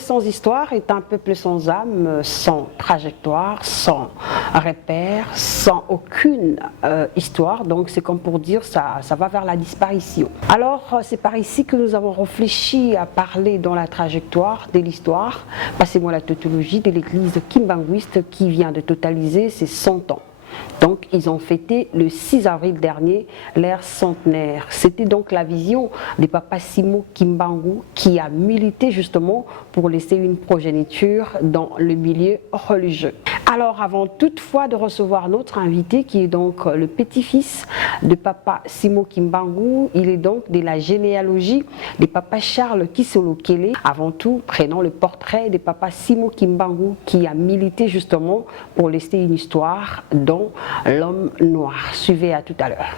Sans histoire est un peuple sans âme, sans trajectoire, sans repère, sans aucune histoire. Donc c'est comme pour dire ça va vers la disparition. Alors c'est par ici que nous avons réfléchi à parler dans la trajectoire de l'histoire, passez-moi la tautologie, de l'église kimbanguiste qui vient de totaliser ses 100 ans. Donc ils ont fêté le 6 avril dernier l'ère centenaire. C'était donc la vision de Papa Simo Kimbangu qui a milité justement pour laisser une progéniture dans le milieu religieux. Alors avant toutefois de recevoir notre invité qui est donc le petit-fils de Papa Simo Kimbangu, il est donc de la généalogie de Papa Charles Kisolo Kele. Avant tout, prenons le portrait de Papa Simo Kimbangu qui a milité justement pour laisser une histoire dans l'homme noir. Suivez, à tout à l'heure.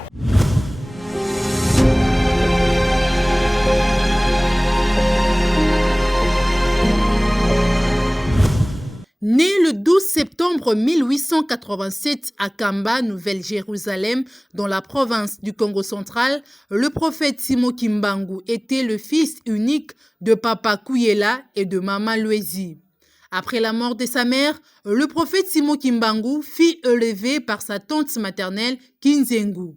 Né le 12 septembre 1887 à Kamba, Nouvelle-Jérusalem, dans la province du Congo central, le prophète Simo Kimbangu était le fils unique de Papa Kuyela et de Mama Luezi. Après la mort de sa mère, le prophète Simo Kimbangu fut élevé par sa tante maternelle Kinzengu.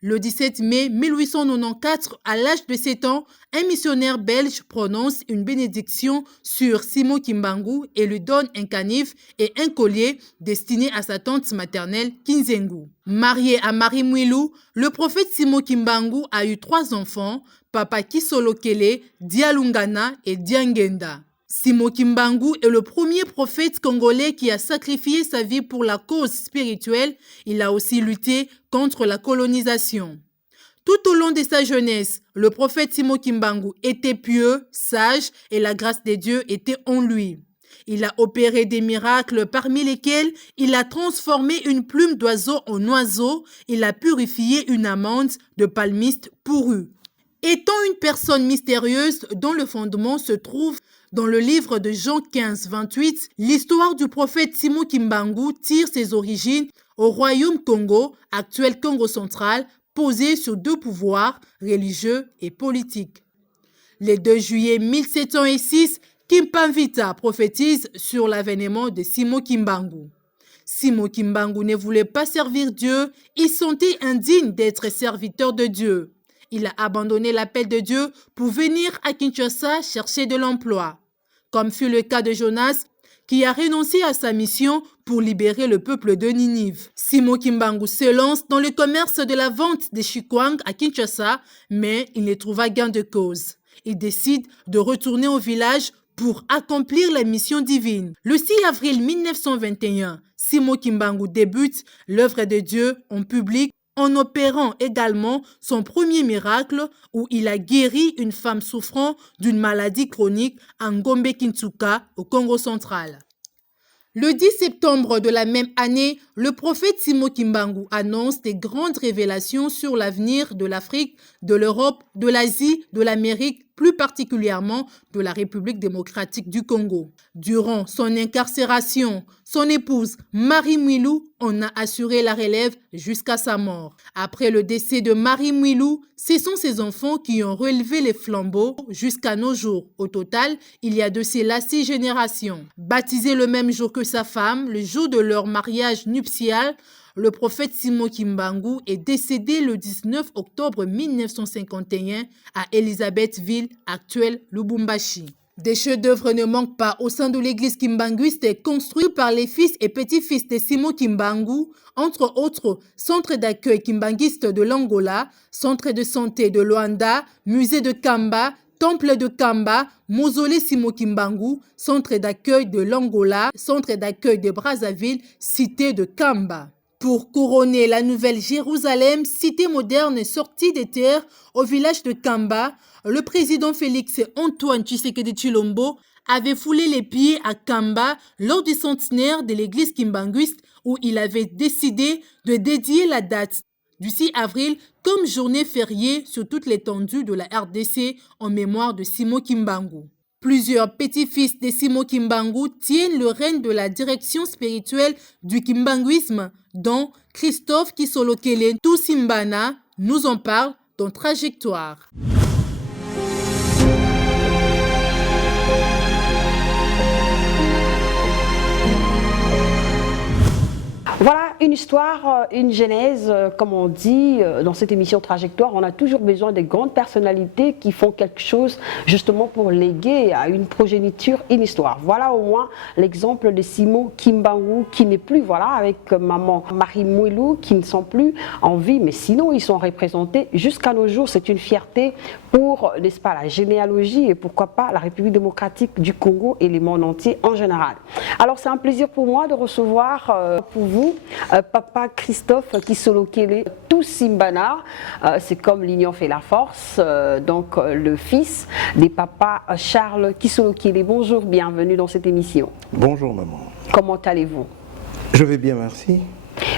Le 17 mai 1894, à l'âge de 7 ans, un missionnaire belge prononce une bénédiction sur Simo Kimbangu et lui donne un canif et un collier destiné à sa tante maternelle Kinzengu. Marié à Marie Mwilou, le prophète Simo Kimbangu a eu 3 enfants, Papa Kisolo Kele, Dialungana et Diangenda. Simo Kimbangu est le premier prophète congolais qui a sacrifié sa vie pour la cause spirituelle. Il a aussi lutté contre la colonisation. Tout au long de sa jeunesse, le prophète Simo Kimbangu était pieux, sage et la grâce de Dieu était en lui. Il a opéré des miracles parmi lesquels il a transformé une plume d'oiseau en oiseau. Il a purifié une amande de palmiste pourrue. Étant une personne mystérieuse dont le fondement se trouve dans le livre de Jean 15, 28, l'histoire du prophète Simo Kimbangu tire ses origines au royaume Congo, actuel Congo central, posé sur 2 pouvoirs, religieux et politiques. Le 2 juillet 1706, Kimpamvita prophétise sur l'avènement de Simo Kimbangu. Simo Kimbangu ne voulait pas servir Dieu, il sentait indigne d'être serviteur de Dieu. Il a abandonné l'appel de Dieu pour venir à Kinshasa chercher de l'emploi. Comme fut le cas de Jonas, qui a renoncé à sa mission pour libérer le peuple de Ninive. Simo Kimbangu se lance dans le commerce de la vente des chikwang à Kinshasa, mais il ne trouva gain de cause. Il décide de retourner au village pour accomplir la mission divine. Le 6 avril 1921, Simo Kimbangu débute l'œuvre de Dieu en public en opérant également son premier miracle où il a guéri une femme souffrant d'une maladie chronique à Ngombe Kintsuka au Congo central. Le 10 septembre de la même année, le prophète Simo Kimbangu annonce des grandes révélations sur l'avenir de l'Afrique, de l'Europe, de l'Asie, de l'Amérique, plus particulièrement de la République démocratique du Congo. Durant son incarcération, son épouse Marie Mwilou en a assuré la relève jusqu'à sa mort. Après le décès de Marie Mwilou, ce sont ses enfants qui ont relevé les flambeaux jusqu'à nos jours. Au total, il y a de cela 6 générations. Baptisé le même jour que sa femme, le jour de leur mariage nuptial, le prophète Simo Kimbangu est décédé le 19 octobre 1951 à Elisabethville, actuelle Lubumbashi. Des chefs-d'œuvre ne manquent pas au sein de l'église kimbanguiste construite par les fils et petits-fils de Simo Kimbangu, entre autres centre d'accueil kimbanguiste de l'Angola, centre de santé de Luanda, musée de Kamba, temple de Kamba, mausolée Simo Kimbangu, centre d'accueil de l'Angola, centre d'accueil de Brazzaville, cité de Kamba. Pour couronner la Nouvelle-Jérusalem, cité moderne sortie des terres au village de Kamba, le président Félix Antoine Tshisekedi Tshilombo avait foulé les pieds à Kamba lors du centenaire de l'église kimbanguiste où il avait décidé de dédier la date du 6 avril comme journée fériée sur toute l'étendue de la RDC en mémoire de Simon Kimbangu. Plusieurs petits-fils de Simon Kimbangu tiennent le règne de la direction spirituelle du kimbanguisme, dont Christophe Kisolokele Tousimbana nous en parle dans Trajectoire. Voilà une histoire, une genèse, comme on dit dans cette émission Trajectoire. On a toujours besoin des grandes personnalités qui font quelque chose justement pour léguer à une progéniture une histoire. Voilà au moins l'exemple de Simon Kimbangu qui n'est plus, voilà, avec maman Marie Mouilou qui ne sont plus en vie, mais sinon ils sont représentés jusqu'à nos jours. C'est une fierté pour, n'est-ce pas, la généalogie et pourquoi pas la République démocratique du Congo et le monde entier en général. Alors c'est un plaisir pour moi de recevoir pour vous Papa Christophe Kisolokele Tousimbana. C'est comme l'union fait la force, donc le fils des papas Charles Kisolokele. Bonjour, bienvenue dans cette émission. Bonjour maman. Comment allez-vous? Je vais bien, merci.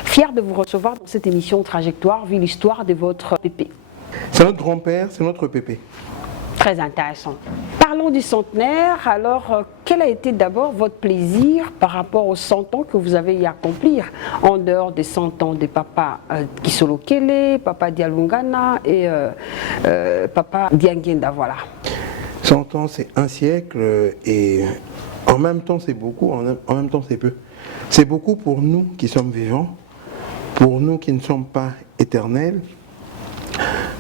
Fier de vous recevoir dans cette émission Trajectoire, vu l'histoire de votre pépé. C'est notre grand-père, c'est notre pépé. Très intéressant. Parlons du centenaire. Alors, quel a été d'abord votre plaisir par rapport aux 100 ans que vous avez y accomplir, en dehors des 100 ans des papas Kisolokele, papa Dialungana et papa Diangenda, voilà. 100 ans, c'est un siècle et en même temps c'est beaucoup, en même temps c'est peu. C'est beaucoup pour nous qui sommes vivants, pour nous qui ne sommes pas éternels,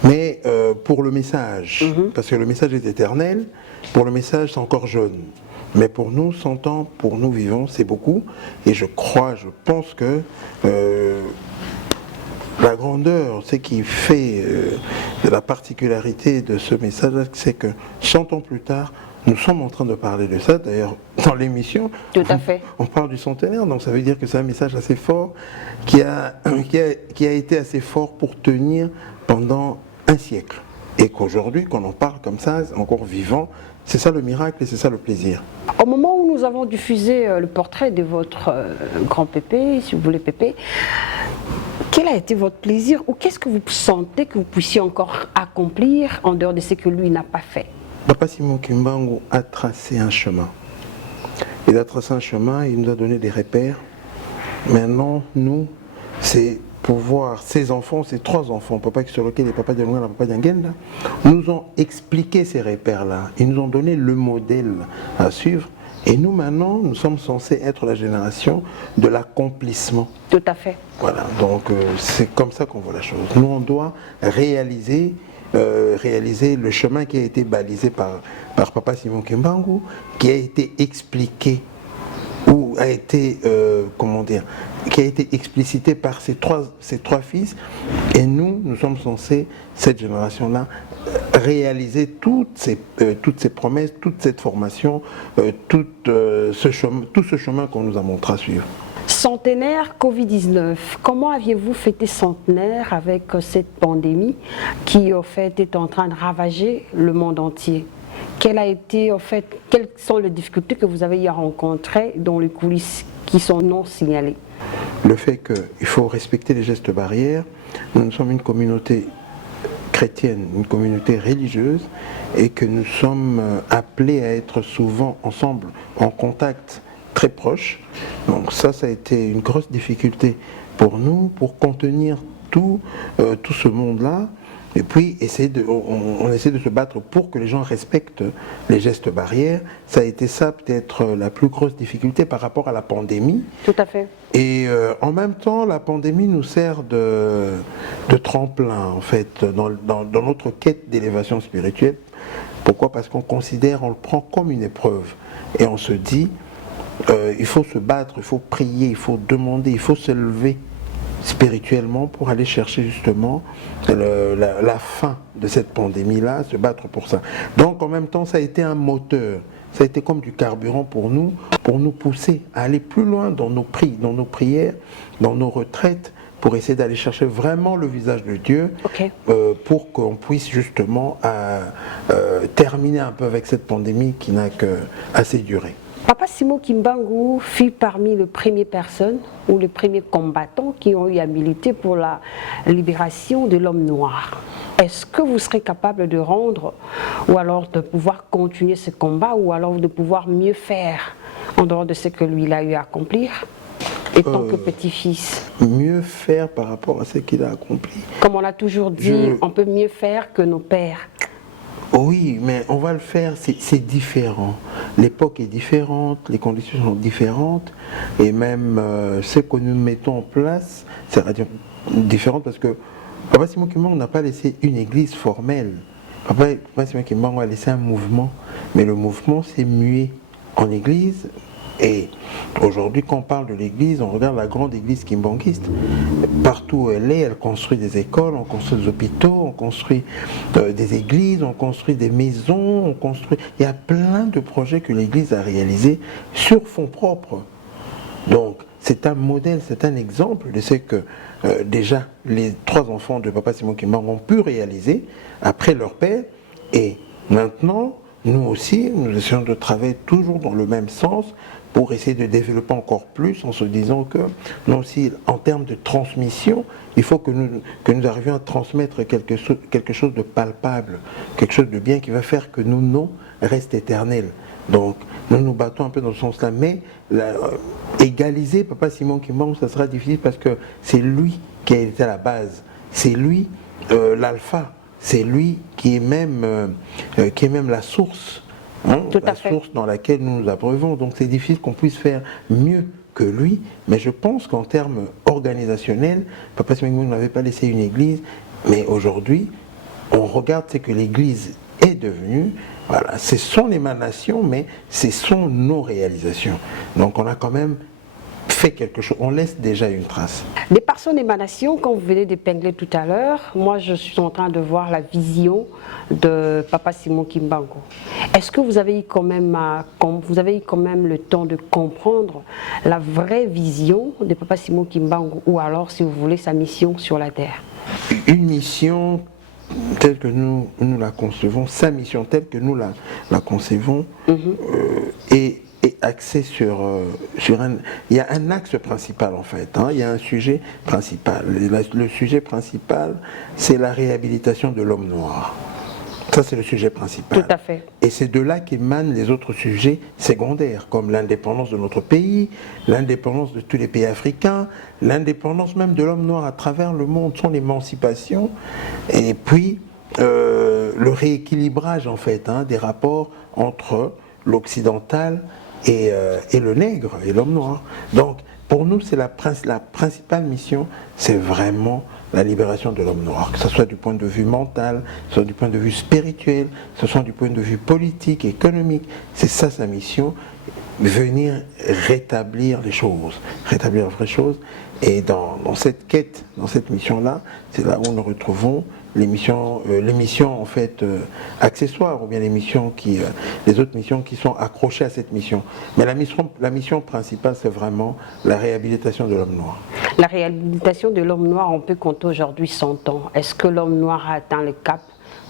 mais pour le message, parce que le message est éternel, pour le message c'est encore jeune. Mais pour nous, 100 ans, pour nous vivants, c'est beaucoup. Et je pense que la grandeur, ce qui fait de la particularité de ce message, c'est que 100 ans plus tard, nous sommes en train de parler de ça. D'ailleurs, dans l'émission, tout à fait, on parle du centenaire, donc ça veut dire que c'est un message assez fort qui a été assez fort pour tenir pendant un siècle. Et qu'aujourd'hui, quand on parle comme ça, encore vivant, c'est ça le miracle et c'est ça le plaisir. Au moment où nous avons diffusé le portrait de votre grand pépé, si vous voulez pépé, quel a été votre plaisir ou qu'est-ce que vous sentez que vous puissiez encore accomplir en dehors de ce que lui n'a pas fait? Papa Simon Kimbangu a tracé un chemin. Il a tracé un chemin, il nous a donné des repères. Maintenant, nous, c'est pour voir ces enfants, ces 3 enfants, papa Kisolokele, papa Dialungana, papa Diangenda, nous ont expliqué ces repères-là. Ils nous ont donné le modèle à suivre. Et nous, maintenant, nous sommes censés être la génération de l'accomplissement. Tout à fait. Voilà, donc c'est comme ça qu'on voit la chose. Nous, on doit réaliser le chemin qui a été balisé par papa Simon Kimbangu, qui a été expliqué ou a été qui a été explicité par ces trois fils. Et nous sommes censés, cette génération-là, réaliser toutes ces promesses, toute cette formation, tout ce chemin qu'on nous a montré à suivre. Centenaire Covid-19, comment aviez-vous fêté centenaire avec cette pandémie qui en fait est en train de ravager le monde entier? Quelles sont les difficultés que vous avez rencontrées dans les coulisses qui sont non signalées? Le fait qu'il faut respecter les gestes barrières. Nous sommes une communauté chrétienne, une communauté religieuse, et que nous sommes appelés à être souvent ensemble, en contact très proche. Donc ça a été une grosse difficulté pour nous, pour contenir tout ce monde-là. Et puis, on essaie de se battre pour que les gens respectent les gestes barrières. Ça a été ça, peut-être, la plus grosse difficulté par rapport à la pandémie. Tout à fait. Et en même temps, la pandémie nous sert de tremplin, en fait, dans notre quête d'élévation spirituelle. Pourquoi? Parce qu'on le prend comme une épreuve. Et on se dit, il faut se battre, il faut prier, il faut demander, il faut se lever spirituellement pour aller chercher justement la fin de cette pandémie-là, se battre pour ça. Donc en même temps, ça a été un moteur, ça a été comme du carburant pour nous pousser à aller plus loin dans nos prières, dans nos retraites, pour essayer d'aller chercher vraiment le visage de Dieu, okay, pour qu'on puisse justement terminer un peu avec cette pandémie qui n'a que assez duré. Papa Simon Kimbangu fut parmi les premières personnes ou les premiers combattants qui ont eu à militer pour la libération de l'homme noir. Est-ce que vous serez capable de rendre ou alors de pouvoir continuer ce combat ou alors de pouvoir mieux faire en dehors de ce que lui il a eu à accomplir étant que petit-fils? Mieux faire par rapport à ce qu'il a accompli. Comme on a toujours dit, on peut mieux faire que nos pères. Oui, mais on va le faire, c'est différent. L'époque est différente, les conditions sont différentes, et même ce que nous mettons en place, c'est différent parce que Papa Simon Kimbangu n'a pas laissé une église formelle. Papa Simon Kimbangu a laissé un mouvement, mais le mouvement s'est mué en église. Et aujourd'hui, quand on parle de l'église, on regarde la grande église kimbanguiste. Partout où elle est, elle construit des écoles, on construit des hôpitaux, on construit des églises, on construit des maisons, on construit... Il y a plein de projets que l'église a réalisés sur fonds propres. Donc, c'est un modèle, c'est un exemple de ce que déjà les 3 enfants de Papa Simon Kimbangu ont pu réaliser après leur père. Et maintenant, nous aussi, nous essayons de travailler toujours dans le même sens pour essayer de développer encore plus en se disant que nous aussi, en termes de transmission, il faut que nous arrivions à transmettre quelque chose de palpable, quelque chose de bien qui va faire que nos noms restent éternels. Donc, nous nous battons un peu dans ce sens-là, mais égaliser Papa Simon Kimbangu, ça sera difficile parce que c'est lui qui a été à la base, c'est lui l'alpha, c'est lui qui est même la source. La source dans laquelle nous nous abreuvons. Donc c'est difficile qu'on puisse faire mieux que lui, mais je pense qu'en termes organisationnels, Papa Simon Kimbangu n'avait pas laissé une église, mais aujourd'hui, on regarde ce que l'église est devenue. Voilà, c'est son émanation, mais ce sont nos réalisations. Donc on a quand même fait quelque chose, on laisse déjà une trace. Mais par son émanation, comme vous venez d'épingler tout à l'heure, moi je suis en train de voir la vision de Papa Simon Kimbangu. Est-ce que vous avez eu quand même le temps de comprendre la vraie vision de Papa Simon Kimbangu, ou alors, si vous voulez, sa mission sur la terre? Une mission telle que nous la concevons, sa mission telle que nous la concevons, est axé sur il y a un axe principal en fait, il y a un sujet principal. Le sujet principal, c'est la réhabilitation de l'homme noir. Ça, c'est le sujet principal. Tout à fait. Et c'est de là qu'émanent les autres sujets secondaires, comme l'indépendance de notre pays, l'indépendance de tous les pays africains, l'indépendance même de l'homme noir à travers le monde, son émancipation, et puis le rééquilibrage en fait des rapports entre l'occidental et le nègre et l'homme noir. Donc pour nous, c'est la principale mission, c'est vraiment la libération de l'homme noir, que ce soit du point de vue mental, que ce soit du point de vue spirituel, que ce soit du point de vue politique, économique. C'est ça sa mission, venir rétablir les choses, rétablir les vraies choses. Et dans cette quête, dans cette mission-là, c'est là où nous retrouvons l'émission en fait accessoire, ou bien les autres missions qui sont accrochées à cette mission. Mais la mission principale, c'est vraiment la réhabilitation de l'homme noir. La réhabilitation de l'homme noir, on peut compter aujourd'hui 100 ans. Est-ce que l'homme noir a atteint le cap?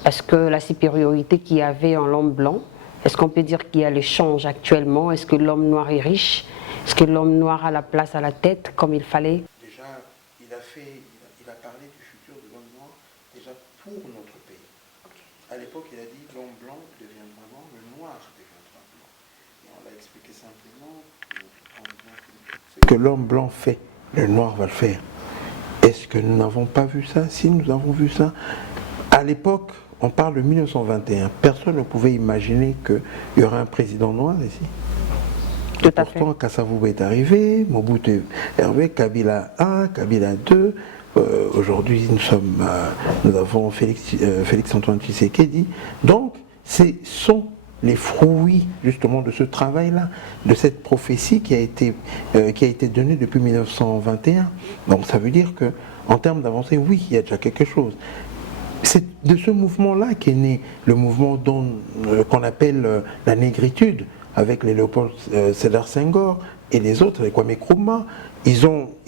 Est-ce que la supériorité qu'il y avait en l'homme blanc, est-ce qu'on peut dire qu'il y a l'échange actuellement? Est-ce que l'homme noir est riche? Est-ce que l'homme noir a la place à la tête comme il fallait? Déjà, il a parlé du futur de l'homme noir déjà pour notre pays. Okay. À l'époque, il a dit l'homme blanc deviendra blanc, le noir deviendra blanc. Et on l'a expliqué simplement ce que l'homme blanc fait, le noir va le faire. Est-ce que nous n'avons pas vu ça? Si nous avons vu ça, à l'époque, on parle de 1921. Personne ne pouvait imaginer qu'il y aurait un président noir ici. Tout à fait. Pourtant, Kasavubu est arrivé, Mobutu est arrivé, Kabila 1, Kabila 2. Aujourd'hui, nous avons Félix-Antoine Tshisekedi. Donc, ce sont les fruits justement de ce travail-là, de cette prophétie qui a été donnée depuis 1921. Donc, ça veut dire que, en termes d'avancée, oui, il y a déjà quelque chose. C'est de ce mouvement-là qu'est né le mouvement qu'on appelle la négritude, avec les Léopold Sédar Senghor et les autres, les Kwame Nkrumah. Ils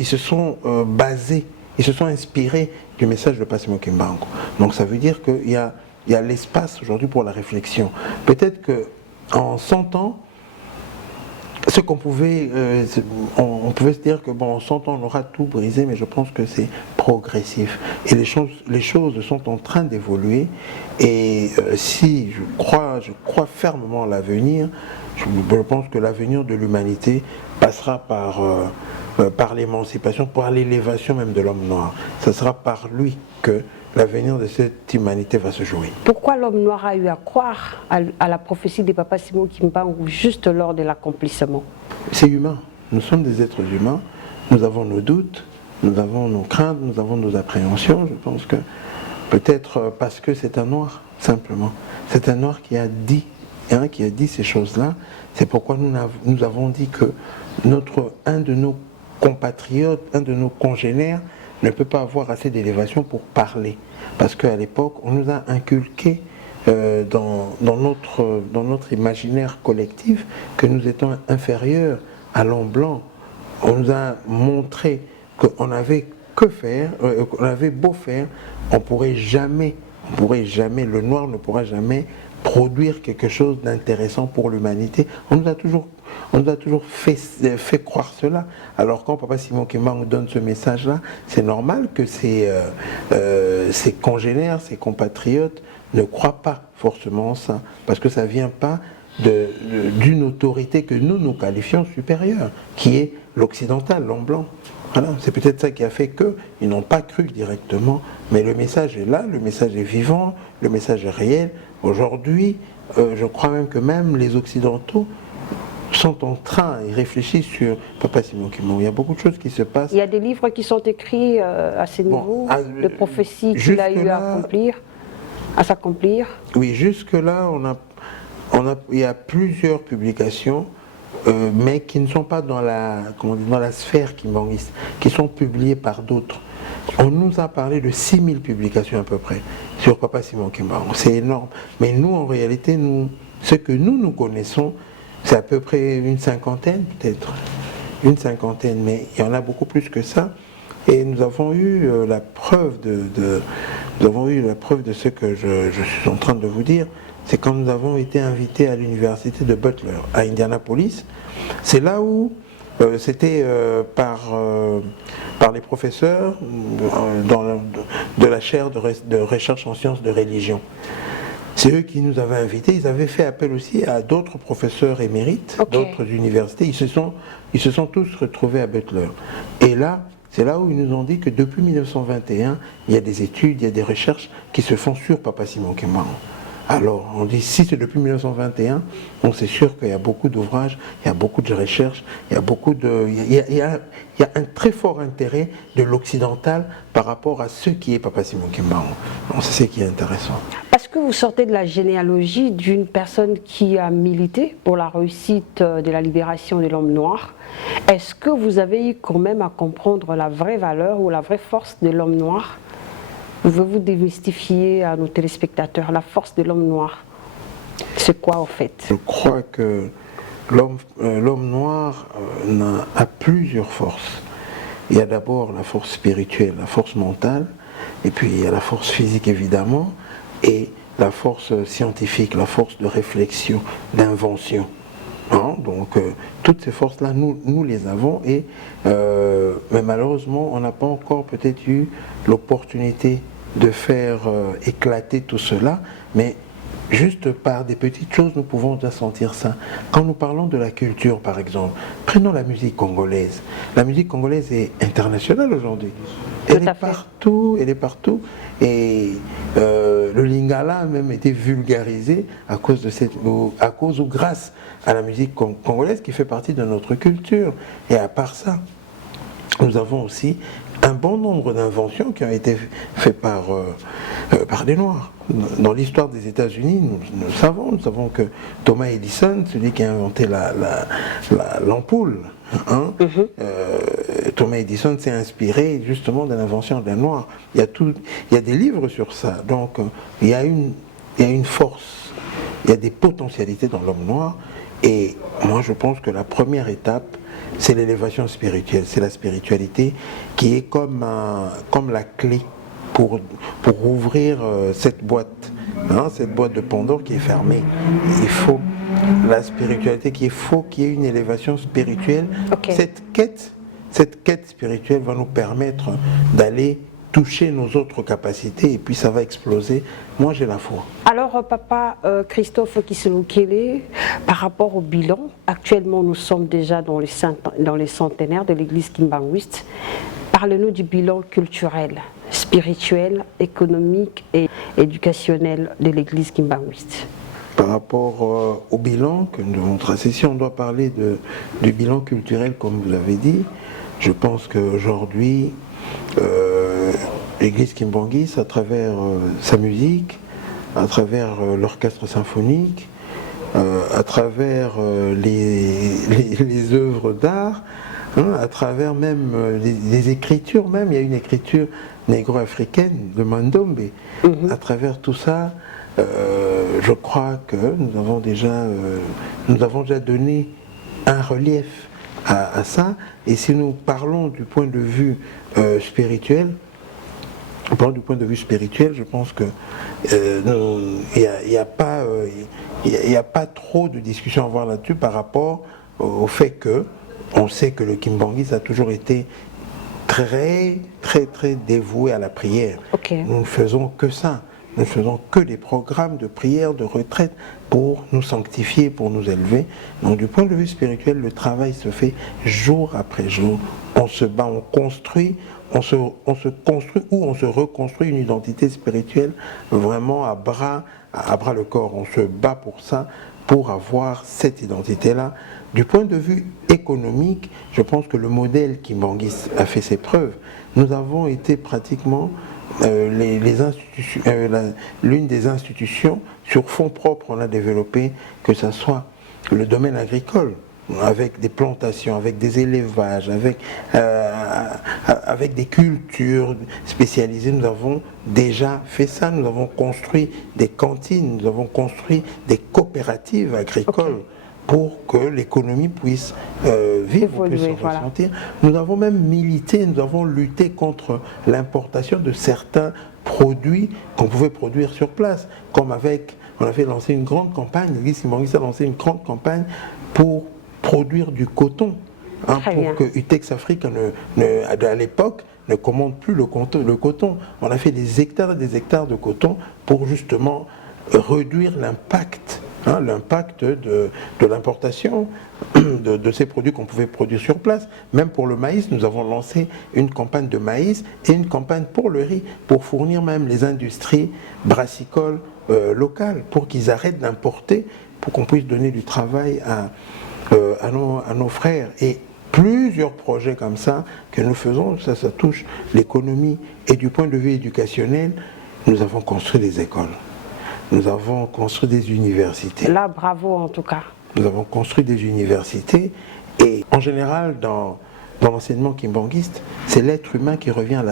se sont basés, ils se sont inspirés du message de Papa Simon Kimbangu. Donc ça veut dire qu'il y a il y a l'espace aujourd'hui pour la réflexion. Peut-être qu'en 100 ans, ce qu'on pouvait, on pouvait se dire que bon, en 100 ans on aura tout brisé, mais je pense que c'est progressif. Et les choses sont en train d'évoluer. Et si je crois fermement à l'avenir, je pense que l'avenir de l'humanité passera par l'émancipation, par l'élévation même de l'homme noir. Ce sera par lui que l'avenir de cette humanité va se jouer. Pourquoi l'homme noir a eu à croire à la prophétie de Papa Simon Kimbangu juste lors de l'accomplissement? C'est humain. Nous sommes des êtres humains. Nous avons nos doutes, nous avons nos craintes, nous avons nos appréhensions. Je pense que peut-être parce que c'est un noir, simplement. C'est un noir qui a dit ces choses-là. C'est pourquoi nous avons dit que un de nos compatriotes, un de nos congénères, ne peut pas avoir assez d'élévation pour parler. Parce qu'à l'époque, on nous a inculqué dans notre imaginaire collectif que nous étions inférieurs à l'homme blanc. On nous a montré qu'on n'avait que faire, qu'on avait beau faire, on pourrait jamais, le noir ne pourra jamais produire quelque chose d'intéressant pour l'humanité. On nous a toujours fait croire cela. Alors quand Papa Simon Kimbangu donne ce message-là, c'est normal que ses congénères, ses compatriotes ne croient pas forcément ça, parce que ça ne vient pas d'une autorité que nous qualifions supérieure, qui est l'occidental, l'homme blanc. Voilà, c'est peut-être ça qui a fait qu'ils n'ont pas cru directement, mais le message est là, le message est vivant, le message est réel. Aujourd'hui, je crois même que même les Occidentaux sont en train, ils réfléchissent sur Papa Simon Kimbangu. Il y a beaucoup de choses qui se passent. Il y a des livres qui sont écrits à ce niveau, de prophéties qu'il a eu à s'accomplir. Oui, jusque-là, il y a plusieurs publications, mais qui ne sont pas dans la sphère kimbanguiste, qui sont publiées par d'autres. On nous a parlé de 6000 publications à peu près sur Papa Simon Kimbangu. C'est énorme. Mais nous, en réalité, ce que nous connaissons, c'est à peu près une cinquantaine, peut-être. Une cinquantaine, mais il y en a beaucoup plus que ça. Et nous avons eu la preuve de ce que je suis en train de vous dire. C'est quand nous avons été invités à l'université de Butler, à Indianapolis. C'est là où c'était par les professeurs de la chaire de recherche en sciences de religion. C'est eux qui nous avaient invités. Ils avaient fait appel aussi à d'autres professeurs émérites, d'autres universités. Ils se sont tous retrouvés à Butler. Et là, c'est là où ils nous ont dit que depuis 1921, il y a des études, il y a des recherches qui se font sur Papa Simon Kimbangu. Alors, on dit, si c'est depuis 1921, donc c'est sûr qu'il y a beaucoup d'ouvrages, il y a beaucoup de recherches, il y a un très fort intérêt de l'occidental par rapport à ce qui est Papa Simon Kimbangu. Donc c'est ce qui est intéressant. Parce que vous sortez de la généalogie d'une personne qui a milité pour la réussite de la libération de l'homme noir, est-ce que vous avez eu quand même à comprendre la vraie valeur ou la vraie force de l'homme noir? Pouvez-vous démystifier à nos téléspectateurs la force de l'homme noir? C'est quoi en fait? Je crois que l'homme noir a plusieurs forces. Il y a d'abord la force spirituelle, la force mentale, et puis il y a la force physique évidemment, et la force scientifique, la force de réflexion, d'invention. Donc toutes ces forces-là, nous les avons, mais malheureusement, on n'a pas encore peut-être eu l'opportunité de faire éclater tout cela, mais juste par des petites choses, nous pouvons déjà sentir ça. Quand nous parlons de la culture, par exemple, prenons la musique congolaise. La musique congolaise est internationale aujourd'hui. Elle est partout, et le lingala a même été vulgarisé à cause ou grâce à la musique congolaise qui fait partie de notre culture. Et à part ça, nous avons aussi un bon nombre d'inventions qui ont été faites par des Noirs. Dans l'histoire des États-Unis, nous savons que Thomas Edison, celui qui a inventé l'ampoule, Thomas Edison s'est inspiré justement de l'invention d'un Noir. Il y a des livres sur ça. Donc il y a une force, il y a des potentialités dans l'homme noir. Et moi je pense que la première étape, c'est l'élévation spirituelle, c'est la spiritualité qui est comme la clé pour ouvrir cette boîte de Pandore qui est fermée. Il faut la spiritualité, qu'il faut qu'il y ait une élévation spirituelle. Okay. Cette quête spirituelle va nous permettre d'aller toucher nos autres capacités et puis ça va exploser. Moi, j'ai la foi. Alors, papa Christophe Kiselukele, par rapport au bilan, actuellement, nous sommes déjà dans les centenaires de l'église kimbanguiste. Parle-nous du bilan culturel, spirituel, économique et éducationnel de l'église kimbanguiste. Par rapport au bilan que nous devons tracer, si on doit parler du bilan culturel, comme vous l'avez dit, je pense qu'aujourd'hui, l'église kimbanguiste, à travers sa musique, à travers l'orchestre symphonique, à travers les œuvres d'art, à travers même les écritures, même il y a une écriture négro-africaine de Mandombe. À travers tout ça, je crois que nous avons déjà donné un relief à ça. Et si nous parlons du point de vue spirituel, je pense que il n'y a pas trop de discussion à avoir là-dessus par rapport au fait que on sait que le kimbanguiste a toujours été très dévoué à la prière. Okay. Nous ne faisons que ça. Nous ne faisons que des programmes de prière, de retraite pour nous sanctifier, pour nous élever. Donc du point de vue spirituel, le travail se fait jour après jour. On se bat, on construit, on se construit ou on se reconstruit une identité spirituelle vraiment à bras le corps. On se bat pour ça, pour avoir cette identité-là. Du point de vue économique, je pense que le modèle kimbanguiste a fait ses preuves. Nous avons été pratiquement l'une des institutions sur fonds propres. On a développé, que ce soit le domaine agricole, avec des plantations, avec des élevages, avec des cultures spécialisées. Nous avons déjà fait ça. Nous avons construit des cantines, nous avons construit des coopératives agricoles. Okay. Pour que l'économie puisse vivre, puisse se ressentir. Nous avons même milité, nous avons lutté contre l'importation de certains produits qu'on pouvait produire sur place. Comme on avait lancé une grande campagne, l'église kimbanguiste a lancé une grande campagne pour produire du coton. Pour que Utex Afrique, à l'époque, ne commande plus le coton. On a fait des hectares et des hectares de coton pour justement réduire l'impact de l'importation de ces produits qu'on pouvait produire sur place. Même pour le maïs, nous avons lancé une campagne de maïs et une campagne pour le riz, pour fournir même les industries brassicoles locales, pour qu'ils arrêtent d'importer, pour qu'on puisse donner du travail à nos frères. Et plusieurs projets comme ça que nous faisons, ça touche l'économie. Et du point de vue éducationnel, nous avons construit des écoles. Nous avons construit des universités. Là, bravo en tout cas. Nous avons construit des universités et en général, dans l'enseignement kimbanguiste, c'est l'être humain qui revient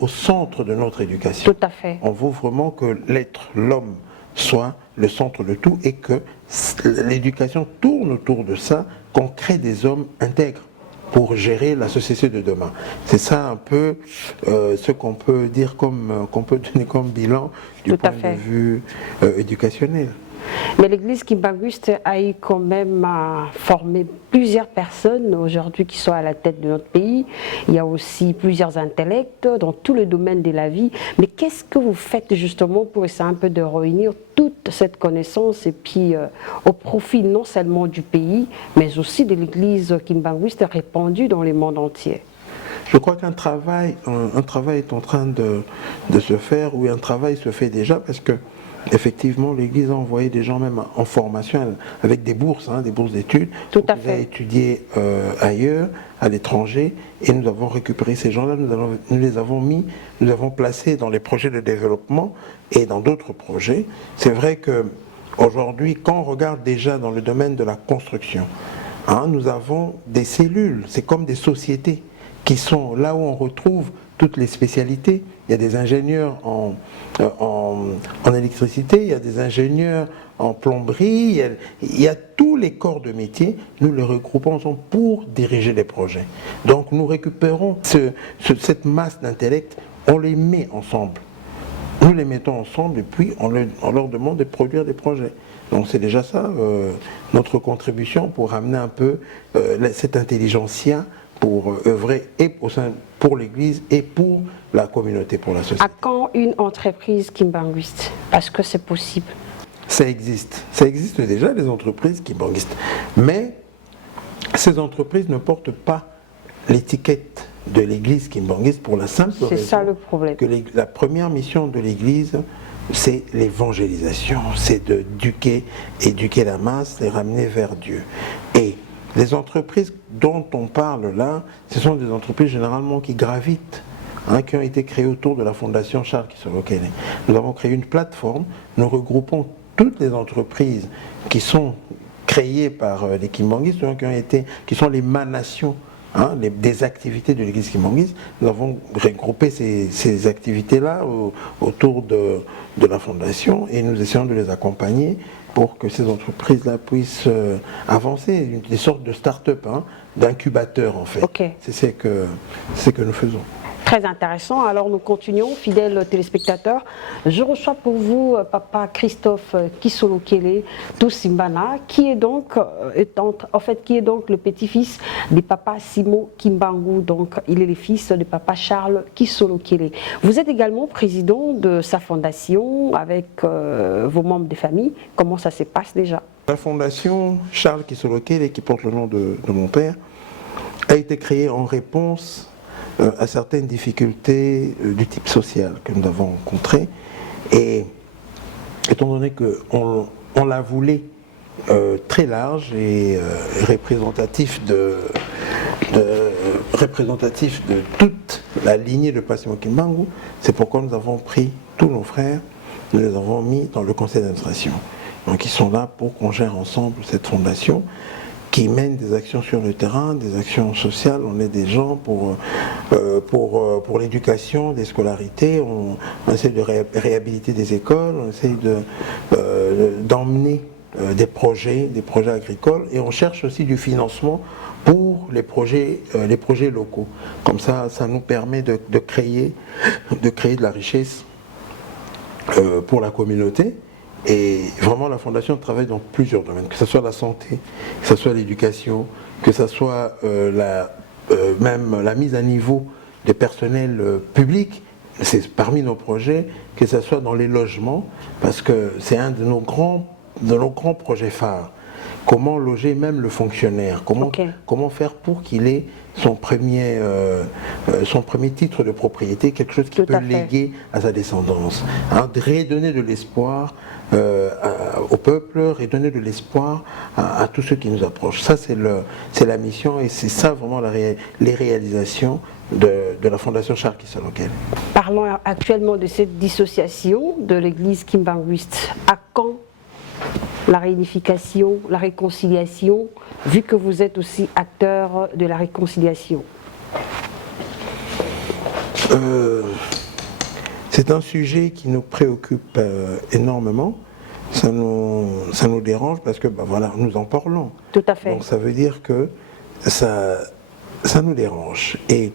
au centre de notre éducation. Tout à fait. On veut vraiment que l'homme, soit le centre de tout et que l'éducation tourne autour de ça, qu'on crée des hommes intègres pour gérer la société de demain. C'est ça un peu ce qu'on peut dire qu'on peut donner comme bilan du point de vue éducationnel. Mais l'église kimbanguiste a eu quand même formé plusieurs personnes aujourd'hui qui sont à la tête de notre pays. Il y a aussi plusieurs intellects dans tous les domaines de la vie. Mais qu'est-ce que vous faites justement pour essayer un peu de réunir toute cette connaissance et puis au profit non seulement du pays, mais aussi de l'église kimbanguiste répandue dans le monde entier? Je crois qu'un travail est en train de se faire, ou un travail se fait déjà, parce que effectivement, l'Église a envoyé des gens même en formation avec des bourses d'études. Tout à fait. Étudier ailleurs, à l'étranger, et nous avons récupéré ces gens-là, nous les avons mis, nous avons placés dans les projets de développement et dans d'autres projets. C'est vrai que aujourd'hui, quand on regarde déjà dans le domaine de la construction, nous avons des cellules, c'est comme des sociétés qui sont là où on retrouve toutes les spécialités. Il y a des ingénieurs en électricité, il y a des ingénieurs en plomberie, il y a tous les corps de métier, nous les regroupons pour diriger les projets. Donc nous récupérons cette masse d'intellect on les met ensemble. Nous les mettons ensemble et puis on leur demande de produire des projets. Donc c'est déjà ça, notre contribution pour amener un peu cette intelligentsia pour œuvrer et pour l'Église et pour la communauté, pour la société. À quand une entreprise kimbanguiste? Est-ce que c'est possible? Ça existe. Ça existe déjà, les entreprises kimbanguistes. Mais ces entreprises ne portent pas l'étiquette de l'Église kimbanguiste pour la simple raison. C'est ça le problème. Que la première mission de l'Église, c'est l'évangélisation, c'est éduquer la masse, les ramener vers Dieu. Et les entreprises dont on parle là, ce sont des entreprises généralement qui gravitent, qui ont été créées autour de la fondation Charles Kisolokele. Nous avons créé une plateforme, nous regroupons toutes les entreprises qui sont créées par les kimbanguistes, qui sont l'émanation des activités de l'Église kimbanguiste. Nous avons regroupé ces activités-là autour de la fondation et nous essayons de les accompagner pour que ces entreprises-là puissent avancer, des sortes de start-up, d'incubateurs en fait. Okay. C'est ce que nous faisons. Très intéressant. Alors nous continuons, fidèles téléspectateurs. Je reçois pour vous Papa Christophe Kisolokele Tousimbana, qui est donc le petit-fils du Papa Simo Kimbangu. Donc il est le fils du Papa Charles Kisolokele. Vous êtes également président de sa fondation avec vos membres de famille. Comment ça se passe déjà? La fondation Charles Kisolokele, qui porte le nom de mon père, a été créée en réponse à certaines difficultés du type social que nous avons rencontrées. Et étant donné qu'on la voulait très large et représentatif de toute la lignée de Papa Simo Kimbangu, c'est pourquoi nous avons pris tous nos frères, nous les avons mis dans le conseil d'administration. Donc ils sont là pour qu'on gère ensemble cette fondation qui mène des actions sur le terrain, des actions sociales. On est des gens pour l'éducation, des scolarités, on essaie de réhabiliter des écoles, on essaie d'emmener des projets agricoles et on cherche aussi du financement pour les projets locaux. Comme ça nous permet de créer de la richesse pour la communauté. Et vraiment, la Fondation travaille dans plusieurs domaines, que ce soit la santé, que ce soit l'éducation, que ce soit même la mise à niveau des personnels publics, c'est parmi nos projets, que ce soit dans les logements, parce que c'est un de nos grands projets phares. Comment loger même le fonctionnaire, comment faire pour qu'il ait son premier titre de propriété, quelque chose qu'il peut léguer à sa descendance. De redonner de l'espoir au peuple, redonner de l'espoir à tous ceux qui nous approchent. Ça, c'est la mission et c'est ça vraiment les réalisations de la Fondation Charles Kisolokele. Parlons actuellement de cette dissociation de l'Église kimbanguiste. À quand la réunification, la réconciliation, vu que vous êtes aussi acteur de la réconciliation? C'est un sujet qui nous préoccupe énormément. Ça nous dérange parce que voilà, nous en parlons. Tout à fait. Donc ça veut dire que ça nous dérange. Et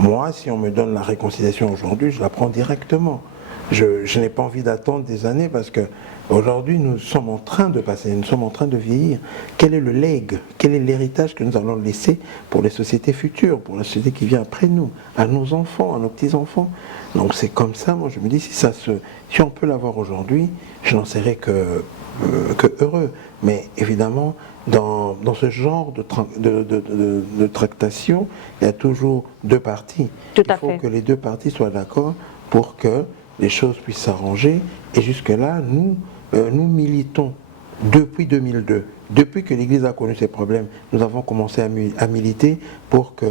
moi, si on me donne la réconciliation aujourd'hui, je la prends directement. Je n'ai pas envie d'attendre des années parce que aujourd'hui nous sommes en train de passer, nous sommes en train de vieillir. Quel est le legs, quel est l'héritage que nous allons laisser pour les sociétés futures, pour la société qui vient après nous, à nos enfants, à nos petits-enfants? Donc c'est comme ça, moi je me dis, si on peut l'avoir aujourd'hui, je n'en serais que heureux. Mais évidemment, dans ce genre de tractation, il y a toujours deux parties. Il faut que les deux parties soient d'accord pour que les choses puissent s'arranger. Et jusque-là, nous militons depuis 2002. Depuis que l'Église a connu ces problèmes, nous avons commencé à militer pour que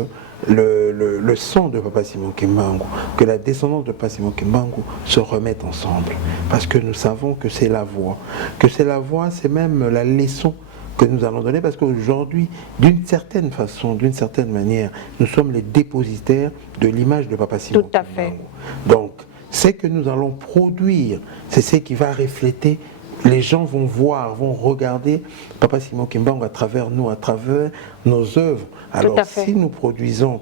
le sang de Papa Simo Kimbangu, que la descendance de Papa Simo Kimbangu se remette ensemble. Parce que nous savons que c'est la voie. Que c'est la voie, c'est même la leçon que nous allons donner, parce qu'aujourd'hui, d'une certaine façon, d'une certaine manière, nous sommes les dépositaires de l'image de Papa Simo Kimbangu. Tout à fait. Donc, ce que nous allons produire, c'est ce qui va refléter. Les gens vont voir, vont regarder Papa Simo Kimbangu à travers nous, à travers nos œuvres. Alors si nous produisons,